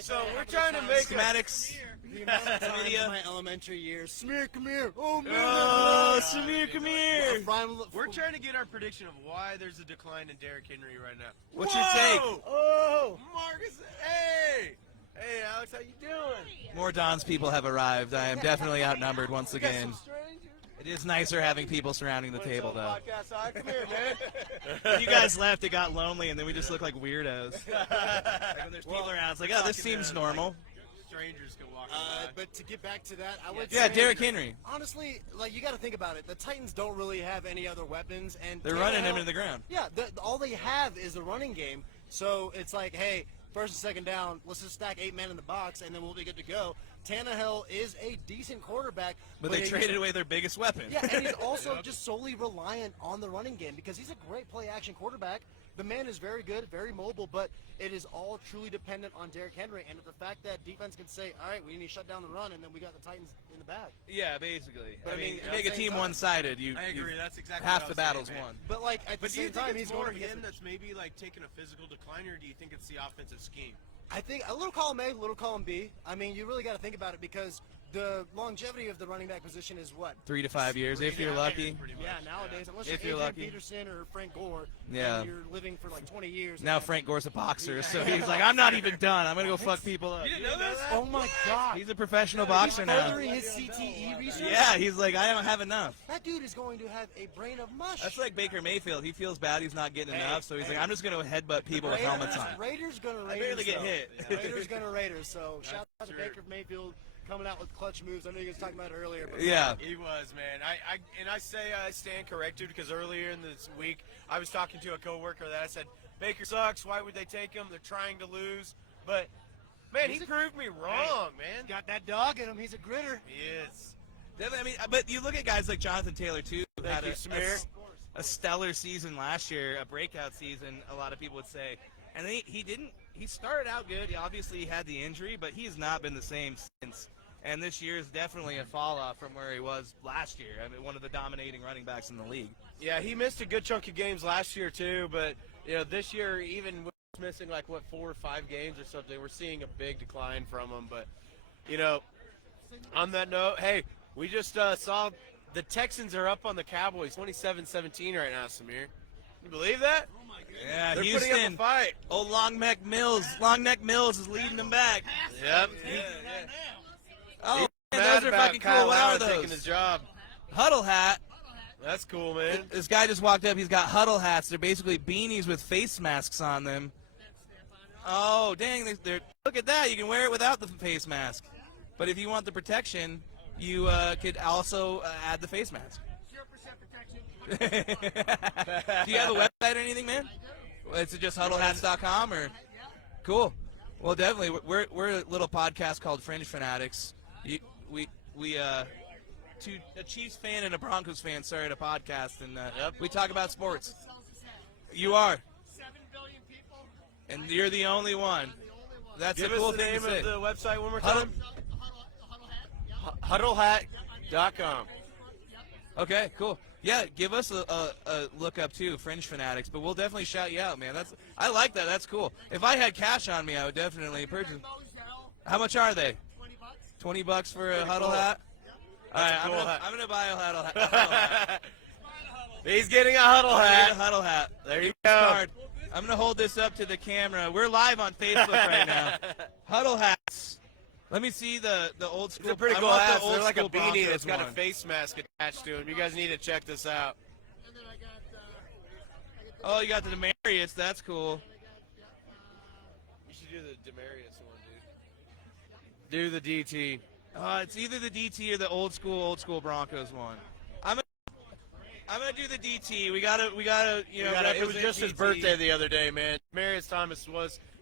So, we're trying to make schematics. The amount of times Media. in my elementary years, Smear, come here. Oh, man. Oh, Samir, come here. We're trying to get our prediction of why there's a decline in Derrick Henry right now. What's your take? Oh, Marcus, hey! Hey, Alex, how you doing? More Don's people have arrived. I am definitely outnumbered once We got again. some strangers. It is nicer having people surrounding the table, though. Podcast side, come here, man. When you guys left, it got lonely, and then we just look like weirdos. Like when there's people around, it's like, oh, this seems normal. Strangers can walk by. But to get back to that, I would Yeah, say, Derrick Henry. honestly, like, you got to think about it. The Titans don't really have any other weapons, and They're running him Tannehill- into the ground. Yeah, all they have is a running game. So it's like, hey, first and second down, let's just stack 8 men in the box, and then we'll be good to go. Tannehill is a decent quarterback, But they he's- traded away their biggest weapon. Yeah, and he's also just solely reliant on the running game because he's a great play-action quarterback. The man is very good, very mobile, but it is all truly dependent on Derrick Henry. And the fact that defense can say, all right, we need to shut down the run, and then we got the Titans in the bag. Yeah, basically. But I mean, you at make the a same team time- one-sided. I agree. That's exactly half what I the was saying, battle's man. won. But, like, at But the do you same think time, it's he's more going him against that's maybe like taking a physical decline, or do you think it's the offensive scheme? I think a little column A, a little column B. I mean, you really got to think about it because the longevity of the running back position is what? 3 to 5 years, if you're lucky. Pretty much. Yeah, nowadays, unless If you're you're Adrian lucky. Peterson or Frank Gore, Yeah. and you're living for like 20 years. Now and- Frank Gore's a boxer, so he's like, I'm not even done. I'm going to go fuck people up. You didn't know this? Oh my God! He's a professional boxer now. Furthering his CTE research. Yeah, he's like, I don't have enough. That dude is going to have a brain of mush. That's like Baker Mayfield. He feels bad he's not getting enough, so he's like, I'm just going to headbutt people with helmets on. Raiders gonna Raiders. I barely get though. hit. Raiders gonna Raiders. So shout out to Baker Mayfield coming out with clutch moves. I know you guys talked about it earlier. But Yeah. He was, man. I say I stand corrected because earlier in this week I was talking to a coworker that I said Baker sucks. Why would they take him? They're trying to lose. But man, he proved me wrong, man. got that dog in him. He's a gritter. He is. Definitely, I mean, but you look at guys like Jonathan Taylor, too, who Thank had you, Samir. a stellar season last year, a breakout season, a lot of people would say. And then he didn't – he started out good. He obviously had the injury, but he has not been the same since. And this year is definitely a fall-off from where he was last year. I mean, one of the dominating running backs in the league. Yeah, he missed a good chunk of games last year too, but this year even with missing like 4 or 5 games or something, we're seeing a big decline from him. But on that note, hey, we just saw the Texans are up on the Cowboys 27-17 right now, Samir. You believe that? Yeah, They're Houston. putting up a fight. Old Long Neck Mills is leading them back. Yep. Oh, man, Mad those are about fucking Kyle cool. What are Allen taking his those? job. Huddle hat. That's cool, man. This guy just walked up. He's got huddle hats. They're basically beanies with face masks on them. Oh, dang. They're look at that. You can wear it without the face mask. But if you want the protection, you could also add the face mask. 0% protection. Do you have a website or anything, man? Is it just huddlehats.com or? Cool. Well, definitely. We're a little podcast called Fringe Fanatics. A Chiefs fan and a Broncos fan started a podcast, and we talk about sports. You are. 7 billion people. And you're the only one. That's Give a cool us the thing name to say. of the website one more Huddle- time. Huddlehat.com. Okay, cool. Yeah, give us a look up too, Fringe Fanatics. But we'll definitely shout you out, man. I like that. That's cool. If I had cash on me, I would definitely purchase. How much are they? $20 for a huddle cool. hat. All right, a cool hat. I'm gonna buy a huddle hat. He's getting a huddle A hat. huddle hat. There you This go. card. I'm gonna hold this up to the camera. We're live on Facebook right now. Huddle hats. Let me see the old school. It's a pretty I cool want the hat. old They're like a school beanie Broncos that's got a one. face mask attached to him. You guys need to check this out. Oh, you got the Demarius. That's cool. You should do the Demarius one, dude. Do the DT. It's either the DT or the old school Broncos one. I'm gonna do the DT. We gotta It was represent just his DT. birthday the other day, man. Demarius Thomas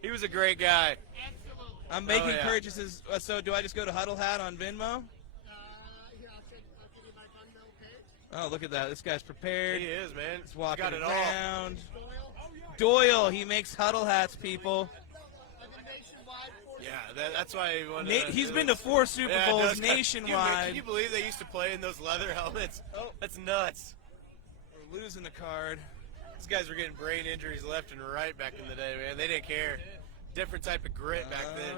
he was a great guy. I'm making yeah. purchases. So do I just go to Huddle Hat on Venmo? Oh, look at that. This guy's prepared. He is, man. He's walking Got it all. around. Doyle, he makes huddle hats, people. Yeah, that's why he wanted He's been to 4 Super Yeah, Bowls those guys- nationwide. Can you believe they used to play in those leather helmets? Oh, that's nuts. We're losing the card. These guys were getting brain injuries left and right back in the day, man. They didn't care. Different type of grit back then.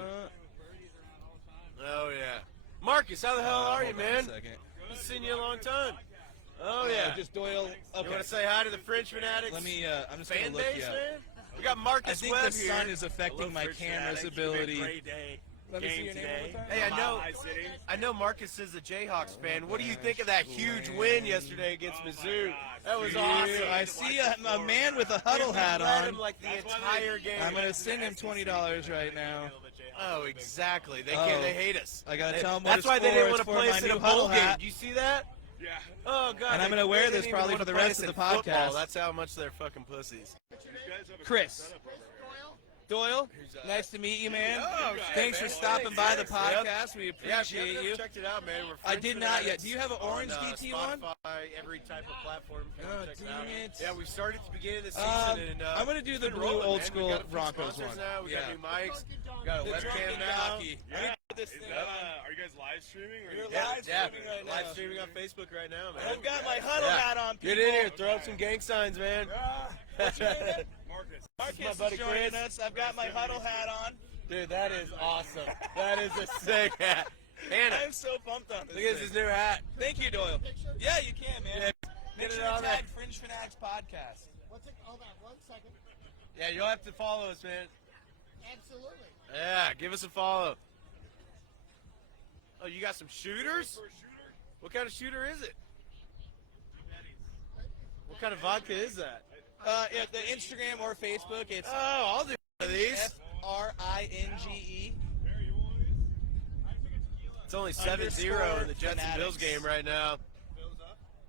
Oh, yeah. Marcus, how the hell are you, Hold on a man? second. I've seen you a long time. Oh, yeah. Just Doyle. Okay. You want to say hi to the Fringe Fanatics Let me. I'm just fan gonna look base, you up. man? We got Marcus I think Webb the here. sun is affecting my camera's ability. Let me see game your name today. one more time. Hey, I I know Marcus is a Jayhawks fan. What do you think of that huge win yesterday against Mizzou? That was awesome. I see a man with a huddle hat led on. him like the entire game. I'm going to send him $20 right now. Oh, exactly. They Oh. they hate us. I gotta tell 'em what That's it's why they for. didn't It's want to for play my us in new a huddle bowl game. hat. Do you see that? Yeah. Oh God. And I'm they gonna wear didn't this even probably wanna for the play rest us of in the football. podcast. That's how much they're fucking pussies. Chris. Doyle, nice to meet you, man. Oh, Thanks for stopping by the podcast. We Yeah, if you appreciate haven't you. checked it out, man. We're I Fringe did not yet. Fanatics Do you have an orange on, DT one? Spotify, every type of platform. If you Oh, wanna check dang it. out. Yeah, we started at the beginning of the season, and I'm gonna do it's the been blue rolling, old man. school we got a few Broncos sponsors one. Now. We got Yeah. new mics. Got a The webcam drunken now. jockey. Yeah. Let me put this thing on. Are you guys live streaming? Or You're Yeah, live yeah. streaming right now. Live streaming on Facebook right now, man. I've got my huddle hat on, people. Get in here, throw up some gang signs, man. What's your name? Marcus. Marcus my buddy is joining Chris. us. I've got my huddle hat on. Dude, that is awesome. That is a sick hat. Hannah, I'm so pumped on this. look at thing. his new hat. Thank you, Doyle. Yeah, you can, man. Yeah, Make get sure it to on there. tag Fringe Fanatics podcast. What's it? Hold on 1 second. Yeah, you'll have to follow us, man. Absolutely. Yeah, give us a follow. Oh, you got some shooters? What kind of shooter is it? What kind of vodka is that? Yeah, the Instagram or Facebook, it's Oh, I'll do one of these. FRINGE. It's only 7-0 in the Jets and Bills Fanatics. game right now.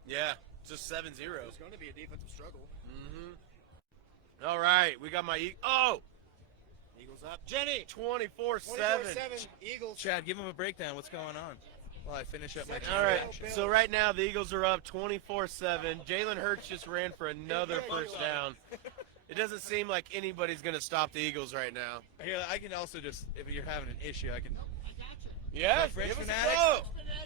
Yeah, just 7-0. It's going to be a defensive struggle. Mm-hmm. All right, we got my Eagles up. Jenny. 24-7. 24-7. Eagles. Chad, give him a breakdown. What's going on? While I finish up my All right, reaction. so right now the Eagles are up 24-7. Jalen Hurts just ran for another first down. It doesn't seem like anybody's going to stop the Eagles right now. Here, I can also just, if you're having an issue, I can. Yeah, Fringe give us a Fanatics? follow.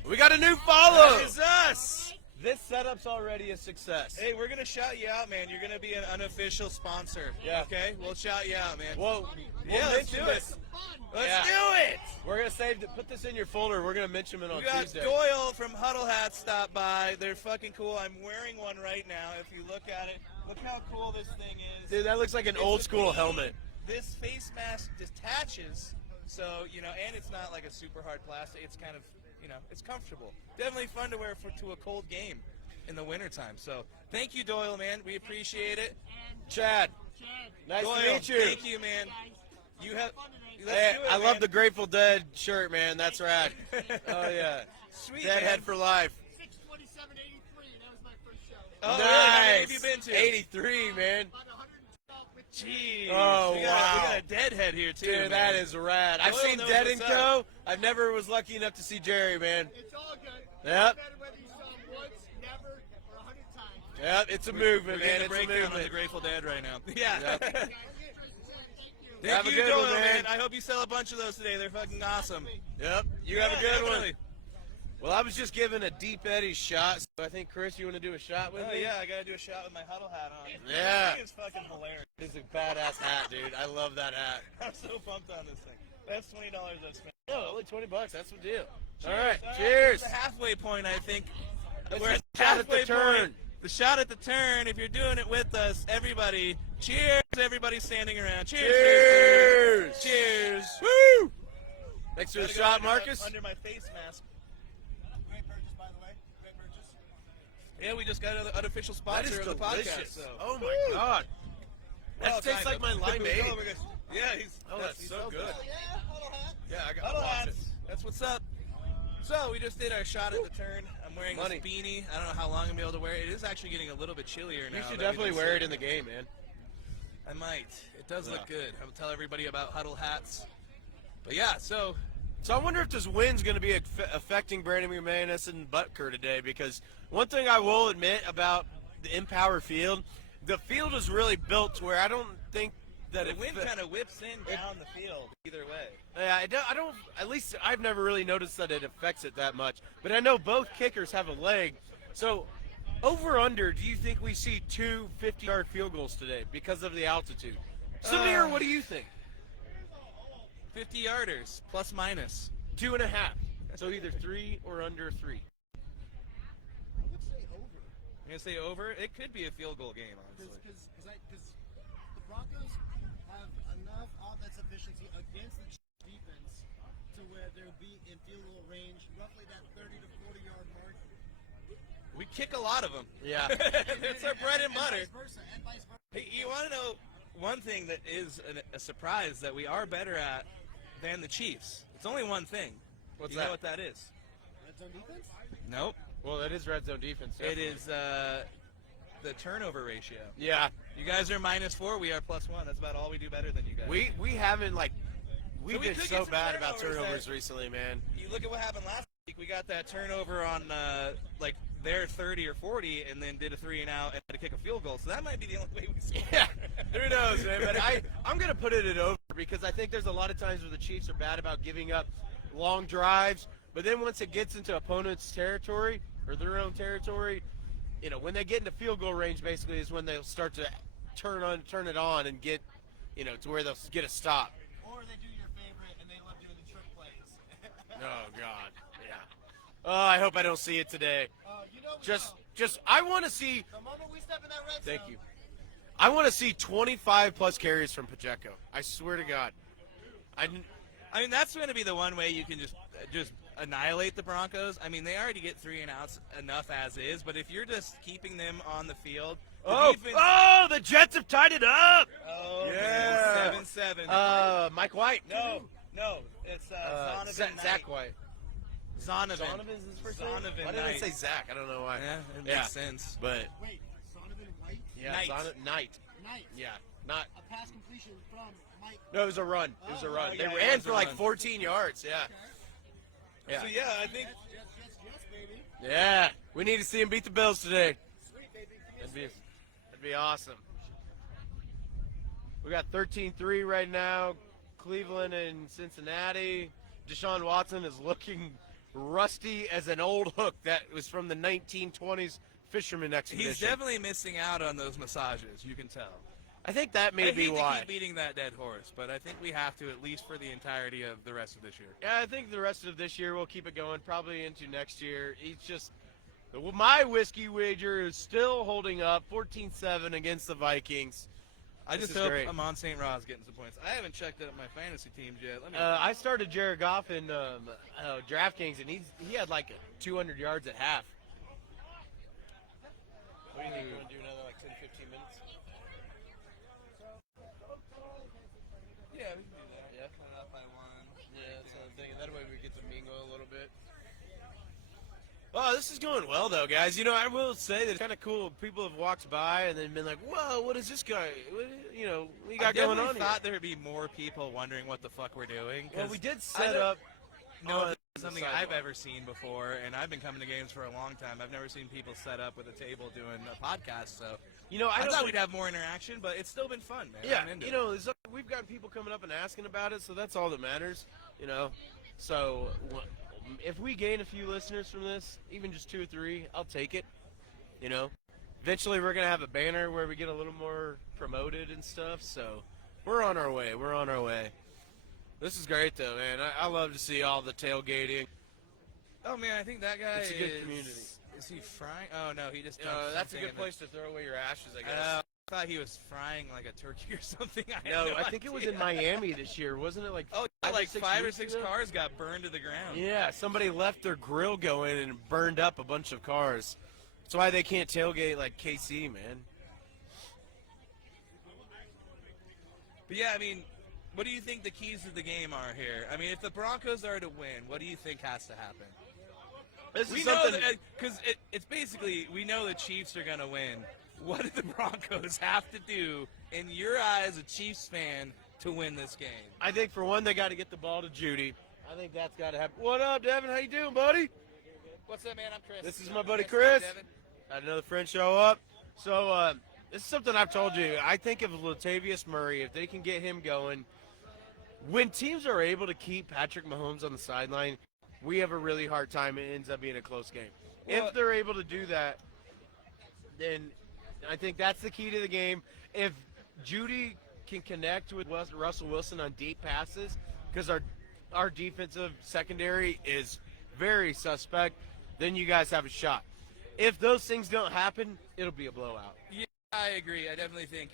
We got a new follow. That is us! This setup's already a success. Hey, we're going to shout you out, man. You're going to be an unofficial sponsor. Yeah. Okay? We'll shout you out, man. Whoa, Yeah, let's do it. Let's Yeah. do it! We're gonna put this in your folder. We're gonna mention it on We got Tuesday. Doyle from Huddle Hats stop by. They're fucking cool. I'm wearing one right now. If you look at it, look how cool this thing is. Dude, that looks like an It's old a school beam. helmet. This face mask detaches, so and it's not like a super hard plastic. It's kind of, it's comfortable. Definitely fun to wear to a cold game in the wintertime. So thank you, Doyle, man. We appreciate it. Chad, nice Doyle, to meet you. thank you, man. You have. Let's Hey, do it, I man. love the Grateful Dead shirt, man. That's rad. Oh yeah, Sweet, Deadhead man. for life. 627.83. That was my first show. Oh, really? How many Nice. have you been to? 83, man. About 112 with Jeez. Oh, we got wow. a deadhead here too. Dude, man. that is rad. I've Doyle seen knows Dead what's and Co. I never was lucky enough to see Jerry, man. It's all good. Yep. No matter whether you saw him once, never, or 100 times. Yep, it's a movement, We're man. getting a It's a breakdown on the movement. Grateful Dead right now. Yeah. Yep. Thank you. Thank Have a you, good Doyle, one, man. I hope you sell a bunch of those today. They're fucking awesome. Yep, you have a good definitely. one. Well, I was just giving a Deep Eddie shot, so I think, Chris, you want to do a shot with Oh me? yeah, I gotta do a shot with my huddle hat on. Yeah. This thing is fucking hilarious. It's a badass hat, dude. I love that hat. I'm so pumped on this thing. That's $20 I've spent. No, only $20. That's the deal. All Cheers. right, cheers. The halfway point, I think. It's We're the at the shot at the halfway turn. point. The shot at the turn. If you're doing it with us, everybody, cheers! Everybody standing around. Cheers. Cheers! Woo! Thanks for the Gotta go shot, under Marcus. Under my face mask. Great purchase, by the way. Great purchase. Yeah, we just got an unofficial That sponsor is of the delicious. podcast. So. Oh my god. That Well, tastes kind like of. my limeade. Oh, we're gonna- yeah, he's. Oh, that's he's so good. Yeah, huddle hat. Yeah, I got Huddle to watch it. hats. That's what's up. So we just did our shot at the turn. I'm wearing Money. this beanie. I don't know how long I'm gonna be able to wear it. It is actually getting a little bit chillier now. You should that we've definitely been wear it sitting. in the game, man. I might. It does look Yeah. good. I will tell everybody about huddle hats. But yeah, so So I wonder if this win's going to be affecting Brandon McManus and Butker today, because one thing I will admit about the Empower Field, the field is really built to where I don't think that the it wind kind of whips in down the field either way. Yeah, I don't. At least I've never really noticed that it affects it that much. But I know both kickers have a leg. So, over under, do you think we see two 50-yard field goals today because of the altitude? Samir, what do you think? 50-yarders, plus minus. 2.5. So either 3 or under 3. I would say over. I'm gonna say over. It could be a field goal game, honestly. Because the Broncos have enough offensive efficiency against the Chiefs defense to where they'll be in field goal range, roughly that 30 to 40 yard mark? We kick a lot of them. Yeah. It's our bread and butter. And vice versa. Hey, you want to know one thing that is a surprise that we are better at than the Chiefs? It's only one thing. What's you that? know what that is? Red zone defense? Nope. Well, it is red zone defense. It Definitely. is the turnover ratio. Yeah. You guys are -4. We are +1. That's about all we do better than you guys. We haven't we've So we been could so get some bad about turnovers turnovers recently, man. You look at what happened last week. We got that turnover on like their 30 or 40, and then did a 3 and out and had to kick a field goal. So that might be the only way we score. Yeah, who knows, man? But I'm going to put it at over because I think there's a lot of times where the Chiefs are bad about giving up long drives. But then once it gets into opponent's territory or their own territory, you know, when they get into field goal range, basically is when they'll start to turn it on and get, you know, to where they'll get a stop. Or they do your favorite and they love doing the trick plays. Oh, God. Yeah. Oh, I hope I don't see it today. You know, Just, I want to see. the moment we step in that red Thank zone. you. I want to see 25 plus carries from Pacheco. I swear to God. I mean, that's going to be the one way you can just annihilate the Broncos. I mean, they already get 3 and outs enough as is, but if you're just keeping them on the field, the defense, the Jets have tied it up. oh, Yeah. man, 7-7. Mike White. No, it's Zonovan Zach Knight. White. Zonovan. Zonovan's his first name? Zonovan Why did I Knight. say Zach? I don't know why. Yeah, it Yeah. makes sense. But Wait, Donovan White? yeah, Knight. Knight. Knight. Yeah, not. A pass completion from Mike. No, it was a run. It was a run. yeah, They it ran was for a like run. 14 yards. Yeah. Yeah. So yeah, I think Jets, baby. Yeah. We need to see him beat the Bills today. Sweet, baby. That'd be awesome. We got 13-3 right now. Cleveland and Cincinnati. Deshaun Watson is looking rusty as an old hook that was from the 1920s fisherman expedition. he's definitely missing out on those massages. You can tell. I think that may I be hate to why. keep beating that dead horse, but I think we have to, at least for the entirety of the rest of this year. Yeah, I think the rest of this year we'll keep it going, probably into next year. He's just my whiskey wager is still holding up, 14-7 against the Vikings. I This just is hope great. Amon St. Ra's getting some points. I haven't checked out my fantasy teams yet. Let me. I started Jared Goff in DraftKings, and he had like 200 yards at half. What do you think? You want to do another like 10, 15 minutes? yeah, we can do that. Yeah. Cut it up by one. Yeah, that's what I'm thinking. That way we get to mingle a little bit. Oh, this is going well, though, guys. You know, I will say that it's kind of cool. People have walked by and then been like, whoa, what is this guy? What you got going on I here? thought there would be more people wondering what the fuck we're doing. 'cause Well, we did I set don't up. know on if it's something the I've sidewalk. ever seen before, and I've been coming to games for a long time. I've never seen people set up with a table doing a podcast, so You know, I don't thought think- we'd have more interaction, but it's still been fun, man. Yeah, I'm into you it. know, we've got people coming up and asking about it, so that's all that matters, you know. So if we gain a few listeners from this, even just 2 or 3, I'll take it, you know. Eventually we're going to have a banner where we get a little more promoted and stuff, so we're on our way. We're on our way. This is great, though, man. I love to see all the tailgating. Oh man, I think that guy It's a good is. community. Is he frying? Oh no, he just. dumped That's a something good in the- place to throw away your ashes, I guess. I thought he was frying like a turkey or something. I No, had I think it was idea. in Miami this year, wasn't it? Like Oh, yeah, 5 or like 6 5 or weeks 6 ago? cars got burned to the ground. Yeah, somebody left their grill going and burned up a bunch of cars. That's why they can't tailgate like KC, man. But yeah, I mean, what do you think the keys to the game are here? I mean, if the Broncos are to win, what do you think has to happen? This We is know something. that because it's basically we know the Chiefs are gonna win. What do the Broncos have to do, in your eyes, a Chiefs fan, to win this game? I think for one, they got to get the ball to Judy. I think that's got to happen. What up, Devin? How you doing, buddy? What's up, man? I'm Chris. This is my buddy Chris. Had another friend show up. So this is something I've told you. I think of Latavius Murray, if they can get him going. When teams are able to keep Patrick Mahomes on the sideline, we have a really hard time. It ends up being a close game. Well- If they're able to do that, then I think that's the key to the game. If Judy can connect with Russell Wilson on deep passes, because our defensive secondary is very suspect, then you guys have a shot. If those things don't happen, it'll be a blowout. Yeah, I agree. I definitely think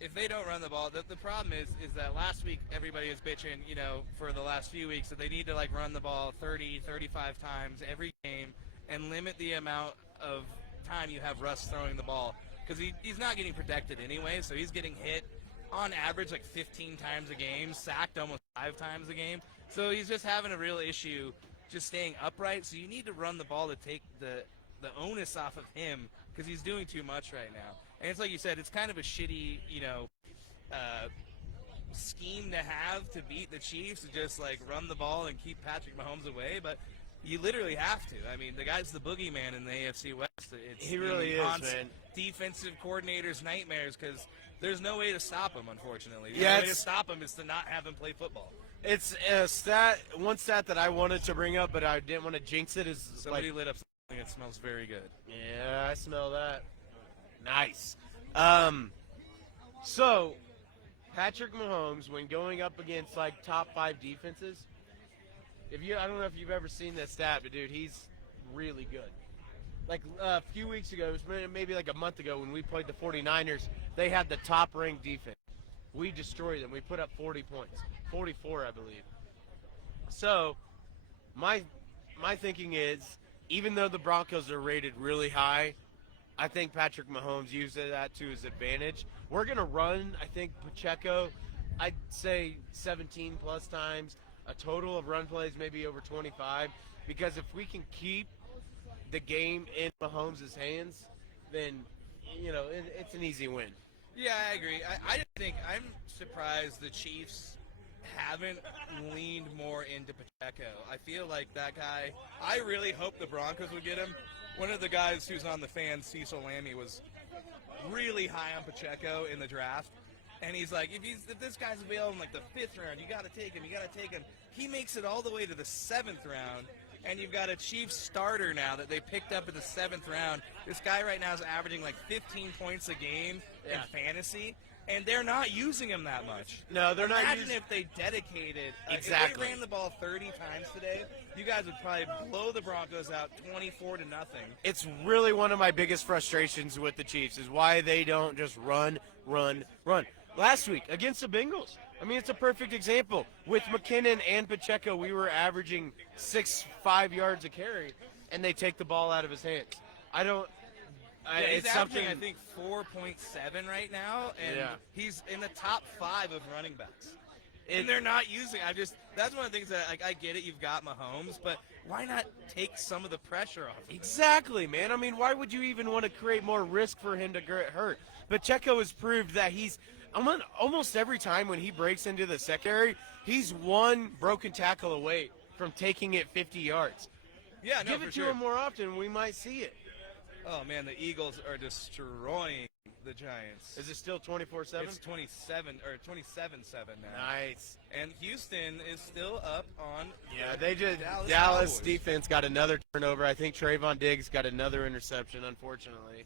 if they don't run the ball, the problem is that last week everybody was bitching, for the last few weeks that they need to run the ball 30, 35 times every game and limit the amount of time you have Russ throwing the ball because he's not getting protected anyway, so he's getting hit on average 15 times a game, sacked almost 5 times a game. So he's just having a real issue just staying upright. So you need to run the ball to take the onus off of him because he's doing too much right now. And it's like you said, it's kind of a shitty, scheme to have to beat the Chiefs, to just run the ball and keep Patrick Mahomes away. But you literally have to. I mean, the guy's the boogeyman in the AFC West. He really is, man. Defensive coordinators' nightmares because there's no way to stop him, unfortunately. The Yeah, only way to stop him is to not have him play football. It's one stat that I wanted to bring up, but I didn't want to jinx it. Is Somebody lit up something that smells very good. Yeah, I smell that. Nice. So Patrick Mahomes, when going up against top 5 defenses, I don't know if you've ever seen that stat, but dude, he's really good. A few weeks ago, it was maybe a month ago when we played the 49ers, they had the top-ranked defense. We destroyed them. We put up 40 points. 44, I believe. So, my thinking is, even though the Broncos are rated really high, I think Patrick Mahomes uses that to his advantage. We're going to run, I think, Pacheco, I'd say 17-plus times. A total of run plays maybe over 25. Because if we can keep the game in Mahomes' hands, then, it's an easy win. Yeah, I agree. I just think I'm surprised the Chiefs haven't leaned more into Pacheco. I feel like that guy, I really hope the Broncos would get him. One of the guys who's on the fans, Cecil Lammey, was really high on Pacheco in the draft. And he's like, if this guy's available in the 5th round, you got to take him. He makes it all the way to the 7th round. And you've got a Chiefs starter now that they picked up in the 7th round. This guy right now is averaging 15 points a game in fantasy, and they're not using him that much. No, they're not. Imagine if they dedicated. Exactly. If they ran the ball 30 times today, you guys would probably blow the Broncos out 24-0. It's really one of my biggest frustrations with the Chiefs is why they don't just run. Last week against the Bengals, I mean, it's a perfect example. With McKinnon and Pacheco, we were averaging 5 yards a carry, and they take the ball out of his hands. He's averaging, I think, 4.7 right now, and he's in the top 5 of running backs. And they're not using. That's one of the things that I get it. You've got Mahomes, but why not take some of the pressure off of him? Exactly, man. I mean, why would you even want to create more risk for him to get hurt? Pacheco has proved that almost every time when he breaks into the secondary, he's one broken tackle away from taking it 50 yards. Yeah, no, Give it to him more often, we might see it. Oh, man, the Eagles are destroying the Giants. Is it still 24-7? It's 27-7 now. Nice. And Houston is still up on they did. Dallas Dallas defense got another turnover. I think Trayvon Diggs got another interception, unfortunately.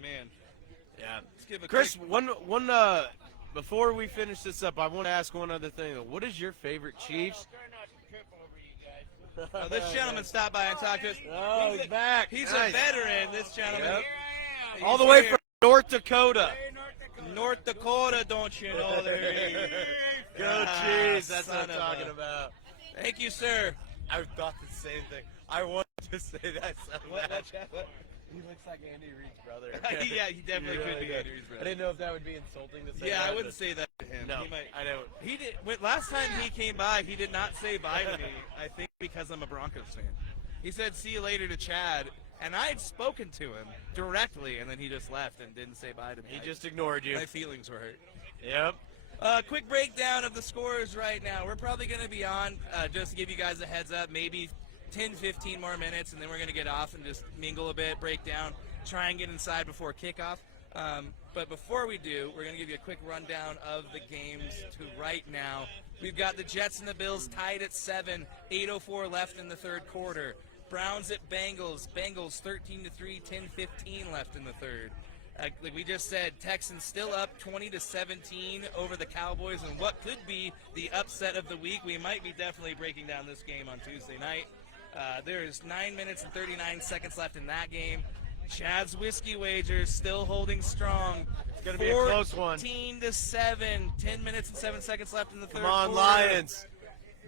Man. Yeah. Let's give a Chris, quick... one before we finish this up, I want to ask one other thing. What is your favorite Chiefs? This gentleman stopped by and talked to us. Oh, he's back. He's Nice. a veteran, this gentleman. Yep. He's All the way here. from North Dakota. North Dakota, don't you know? Go Chiefs. That's what I'm talking about. Thank you, sir. I thought the same thing. I wanted to say that so What? He looks like Andy Reid's brother. Yeah, he definitely could be Andy Reid's brother. I didn't know if that would be insulting to say Yeah, that. I wouldn't say that to him. No, He might, I know. He did. Last time he came by, he did not say bye to me. I think because I'm a Broncos fan. He said "see you later" to Chad, and I had spoken to him directly, and then he just left and didn't say bye to me. He just ignored you. My feelings were hurt. Yep. Quick breakdown of the scores right now. We're probably going to be on, just to give you guys a heads up, maybe 10, 15 more minutes, and then we're going to get off and just mingle a bit, break down, try and get inside before kickoff. But before we do, we're going to give you a quick rundown of the games to right now. We've got the Jets and the Bills tied at 7, 8:04 left in the third quarter. Browns at Bengals. Bengals 13-3, 10-15 left in the third. Like we just said, Texans still up 20-17 over the Cowboys, and what could be the upset of the week. We might be definitely breaking down this game on Tuesday night. There's 9 minutes and 39 seconds left in that game. Chad's Whiskey Wager still holding strong. It's going to be a close one. 14-7. 10 minutes and 7 seconds left in the third Come on, quarter. Lions.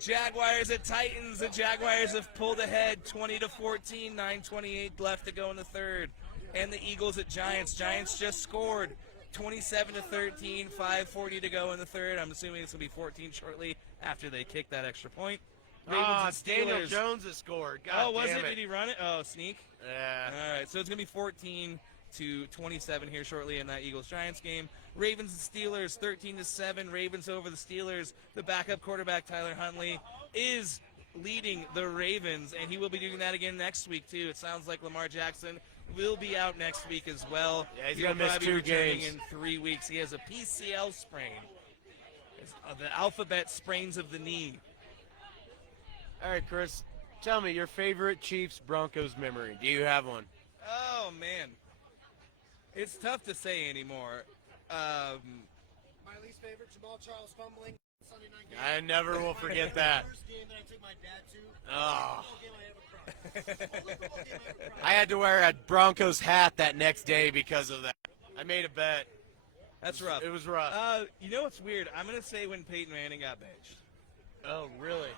Jaguars at Titans. The Jaguars have pulled ahead 20-14. 9:28 left to go in the third. And the Eagles at Giants. Giants just scored 27-13. 5:40 to go in the third. I'm assuming it's going to be 14 shortly after they kick that extra point. Ravens and Steelers. Daniel Jones has scored. God was damn it? Did he run it? Oh, sneak. Yeah. All right, so it's going to be 14-27 here shortly in that Eagles-Giants game. Ravens and Steelers, 13-7. Ravens over the Steelers. The backup quarterback, Tyler Huntley, is leading the Ravens, and he will be doing that again next week, too. It sounds like Lamar Jackson will be out next week as well. Yeah, he's He'll going to miss probably 2 be returning games. in 3 weeks. He has a PCL sprain. It's, the alphabet sprains of the knee. All right, Chris, tell me your favorite Chiefs-Broncos memory. Do you have one? Oh, man. It's tough to say anymore. My least favorite, Jamal Charles fumbling Sunday night game. I never will forget that. First game that I took my dad to. Oh. Football game I ever cried. Only football game I ever cried. I had to wear a Broncos hat that next day because of that. I made a bet. That's rough. It was rough. You know what's weird? I'm going to say when Peyton Manning got benched. Oh, really?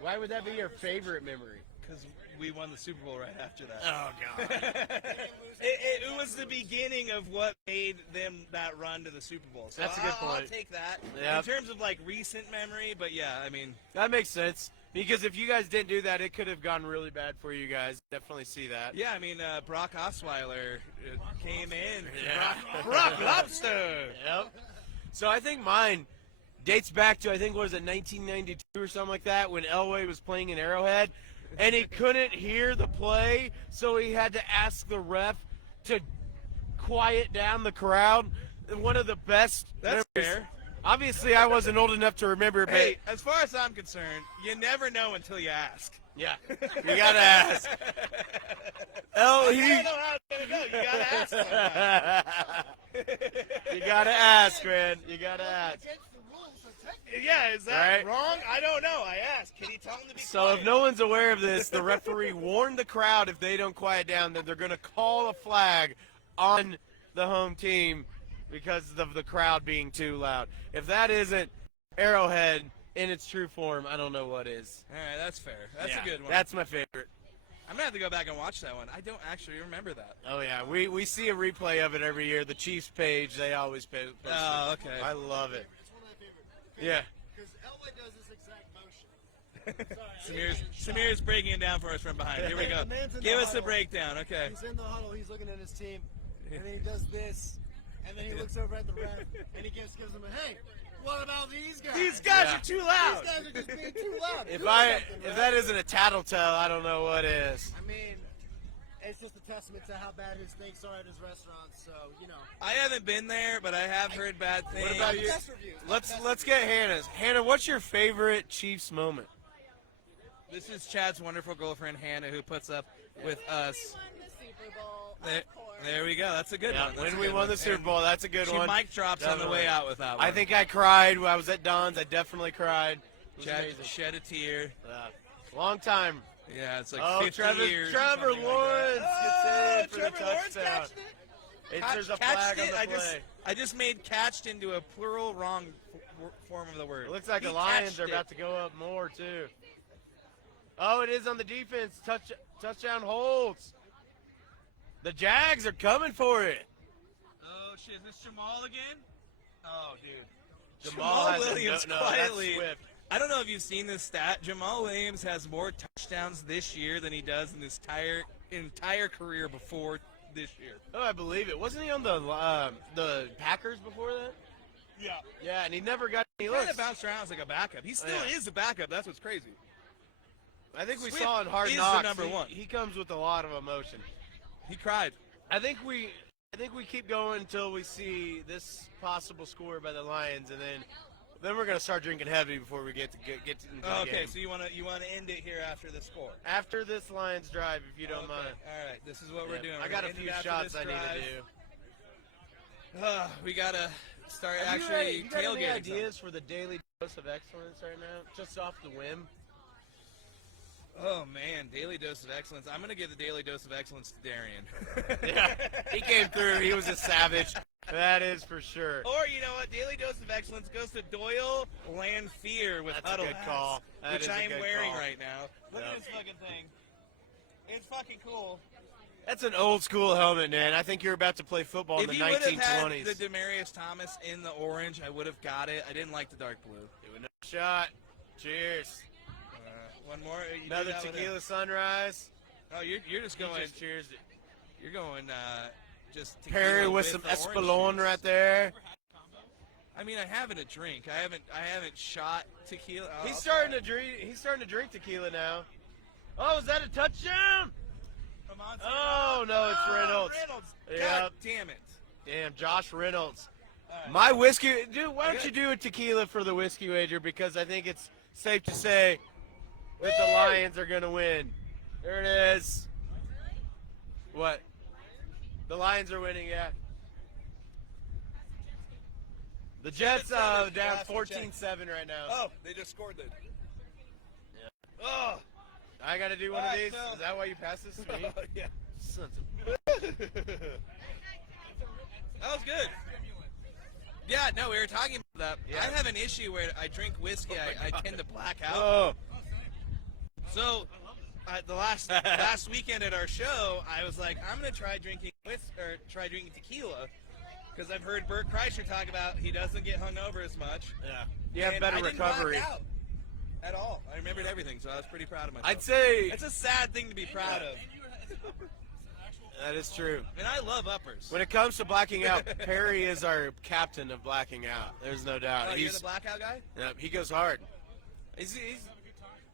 Why would that be your favorite memory? Because we won the Super Bowl right after that. Oh, God. It was the beginning of what made them that run to the Super Bowl. So That's a good I'll point. take that. Yep. In terms of, like, recent memory, but, yeah, I mean. That makes sense. Because if you guys didn't do that, it could have gone really bad for you guys. Definitely see that. Yeah, I mean, Brock Osweiler came in. Yeah. Brock Lobster. Yep. So I think mine dates back to, I think, was it 1992 or something like that, when Elway was playing in Arrowhead, and he couldn't hear the play, so he had to ask the ref to quiet down the crowd. One of the best. That's memories. fair. Obviously, I wasn't old enough to remember it, but Hey, as far as I'm concerned, you never know until you ask. yeah, you gotta ask. Oh, You don't know how it's gonna go. You gotta ask sometimes. You gotta ask, man. You gotta ask. Against the rules, so technically. Yeah, is that Right. wrong? I don't know. I asked. Can you tell him to be So quiet? if no one's aware of this, the referee warned the crowd if they don't quiet down that they're going to call a flag on the home team because of the crowd being too loud. If that isn't Arrowhead in its true form, I don't know what is. All right, that's fair. That's Yeah, a good one. That's my favorite. I'm gonna have to go back and watch that one. I don't actually remember that. Oh, yeah. We see a replay of it every year. The Chiefs page, they always post it. Oh, okay. I love it. It's one of my favorites. Yeah. Because Elway does this exact motion. Samir's breaking it down for us from behind. Here we go. The man's in the Give us a huddle. breakdown. Okay. He's in the huddle, he's looking at his team, and then he does this, and then he looks over at the ref, and he gives him a, hey, what about these guys? These guys Yeah. are too loud. These guys are just being too loud. If Do I something, if right? that isn't a tattletale, I don't know what is. I mean, it's just a testament to how bad his steaks are at his restaurants, so, you know. I haven't been there, but I have heard bad things. What about you? Best reviews. Let's get Hannah's. Hannah, what's your favorite Chiefs moment? This is Chad's wonderful girlfriend Hannah, who puts up with us. We won the Super Bowl, There, of course. there we go. That's a good Yeah, one. That's when a we good won one. the Super And Bowl, that's a good she one. mic drops on the Definitely. way out with that one. I think I cried when I was at Don's. I definitely cried. It was Chad amazing. shed a tear. Long time. Yeah, it's like Oh, 50 years. or Trevor something like Lawrence that. gets in for the touchdown. There's a Catched flag on it. the play. I just made catched into a plural wrong form of the word. It looks like He the Lions catched are it. about to go up more, too. Oh, it is on the defense. Touchdown holds. The Jags are coming for it. Oh shit! Is this Jamal again? Oh dude. Jamal has a- Williams no, that's quietly. Swift. I don't know if you've seen this stat. Jamal Williams has more touchdowns this year than he does in his entire career before this year. Oh, I believe it. Wasn't he on the Packers before that? Yeah. Yeah, and he never got any He kind looks. of bounced around as like a backup. He still Yeah. is a backup. That's what's crazy. I think we Swift saw in Hard is the Knocks. number one. He comes with a lot of emotion. He cried. I think we keep going until we see this possible score by the Lions, and then we're gonna start drinking heavy before we get into the Oh, okay, game. so you want to end it here after the score. After this Lions drive, if you don't Okay, mind. All right, this is what we're Yeah, doing. I got a few shots I need to do. We gotta start Have you actually got any tailgating. ideas for the daily dose of excellence right now? Just off the whim. Oh man, daily dose of excellence. I'm gonna give the daily dose of excellence to Darian. Yeah, he came through. He was a savage. That is for sure. Or you know what? Daily dose of excellence goes to Doyle Lanfear with That's a Huddle good hats, call. That which is a I am good wearing call. right now. Look Yep. at this fucking thing. It's fucking cool. That's an old school helmet, man. I think you're about to play football in If the you would have had 1920s. the Demarius Thomas in the orange, I would have got it. I didn't like the dark blue. Do another shot. Cheers. One more. You do Another that with tequila sunrise. Oh, you're just He going. just cheers it. You're going just tequila Perry with some the orange Espolon juice. right there. I mean, I haven't a drink. I haven't shot tequila. Oh, He's I'll starting try to drink. He's starting to drink tequila now. Oh, is that a touchdown? it. Come on, Oh no, it's Reynolds. Reynolds. Yep. God damn it. Damn, Josh Reynolds. All right. My whiskey, dude. Why don't you do a tequila for the whiskey wager? Because I think it's safe to say that the Lions are gonna win. There it is. What? The Lions are winning, yeah. The Jets down 14-7 right now. Oh, they just scored it. Yeah. Oh. I gotta do one All of right, these. so- Is that why you passed this to me? Yeah. Sons of That was good. Yeah, no, we were talking about that. Yeah. I have an issue where I drink whiskey. I tend to black out. Oh, So, the last weekend at our show, I was like, I'm gonna try drinking tequila, because I've heard Bert Kreischer talk about he doesn't get hungover as much. yeah. You have And better I didn't recovery. black out at all. I remembered everything, so I was pretty proud of myself. I'd say it's a sad thing to be proud of, that is true. and I love uppers. When it comes to blacking out, Perry is our captain of blacking out. There's no doubt. Oh, you're the blackout guy? Yep, he goes hard.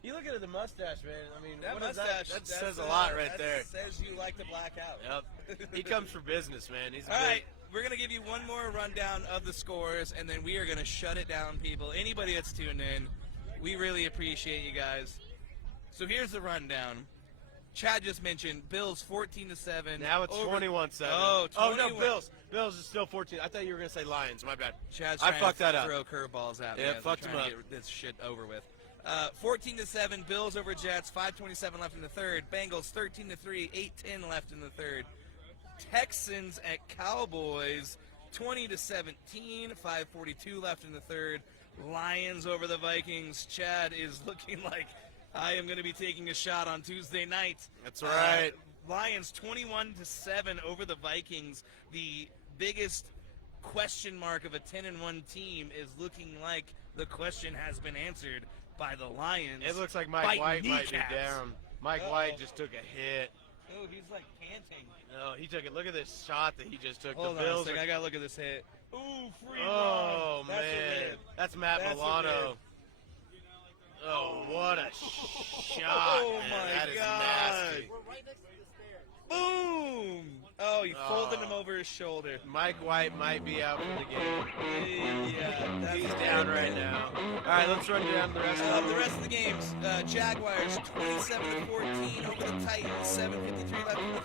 You look at the mustache, man. I mean, That what is mustache that says a lot right there. Says you like to black out. Yep. He comes for business, man. He's All big. right, we're going to give you one more rundown of the scores, and then we are going to shut it down, people. Anybody that's tuned in, we really appreciate you guys. So here's the rundown. Chad just mentioned Bills 14-7. Now it's over- 21-7. Oh, no, 21. Bills. Bills is still 14. I thought you were going to say Lions. My bad. Chad's I trying fucked to that up. throw curveballs at me. Yeah, as I'm fucked trying him to up. get this shit over with. 14-7, Bills over Jets. 5:27 left in the third. Bengals 13-3. 8:10 left in the third. Texans at Cowboys 20-17. 5:42 left in the third. Lions over the Vikings. Chad is looking like I am going to be taking a shot on Tuesday night. That's right. Lions 21-7 over the Vikings. The biggest question mark of a 10-1 team is looking like the question has been answered by the Lions. It looks like Mike Biting White might be kneecaps. down. Mike White just took a hit. Oh, he's like panting. No, he took it. Look at this shot that he just took. Hold the on a Bills second. are- I gotta look at this hit. Ooh, free Oh, run. That's a man. rib. That's Matt That's a Milano. rib. Oh, what a shot, Oh, man. my That is God. nasty. We're right next to the stairs. Boom! Oh, you folded Oh. him over his shoulder. Mike White might be out for the game. Yeah, that's He's a down rib. right now. All right, let's run down the rest of The rest of the games, Jaguars 27-14 over the Titans, 7:53 left in the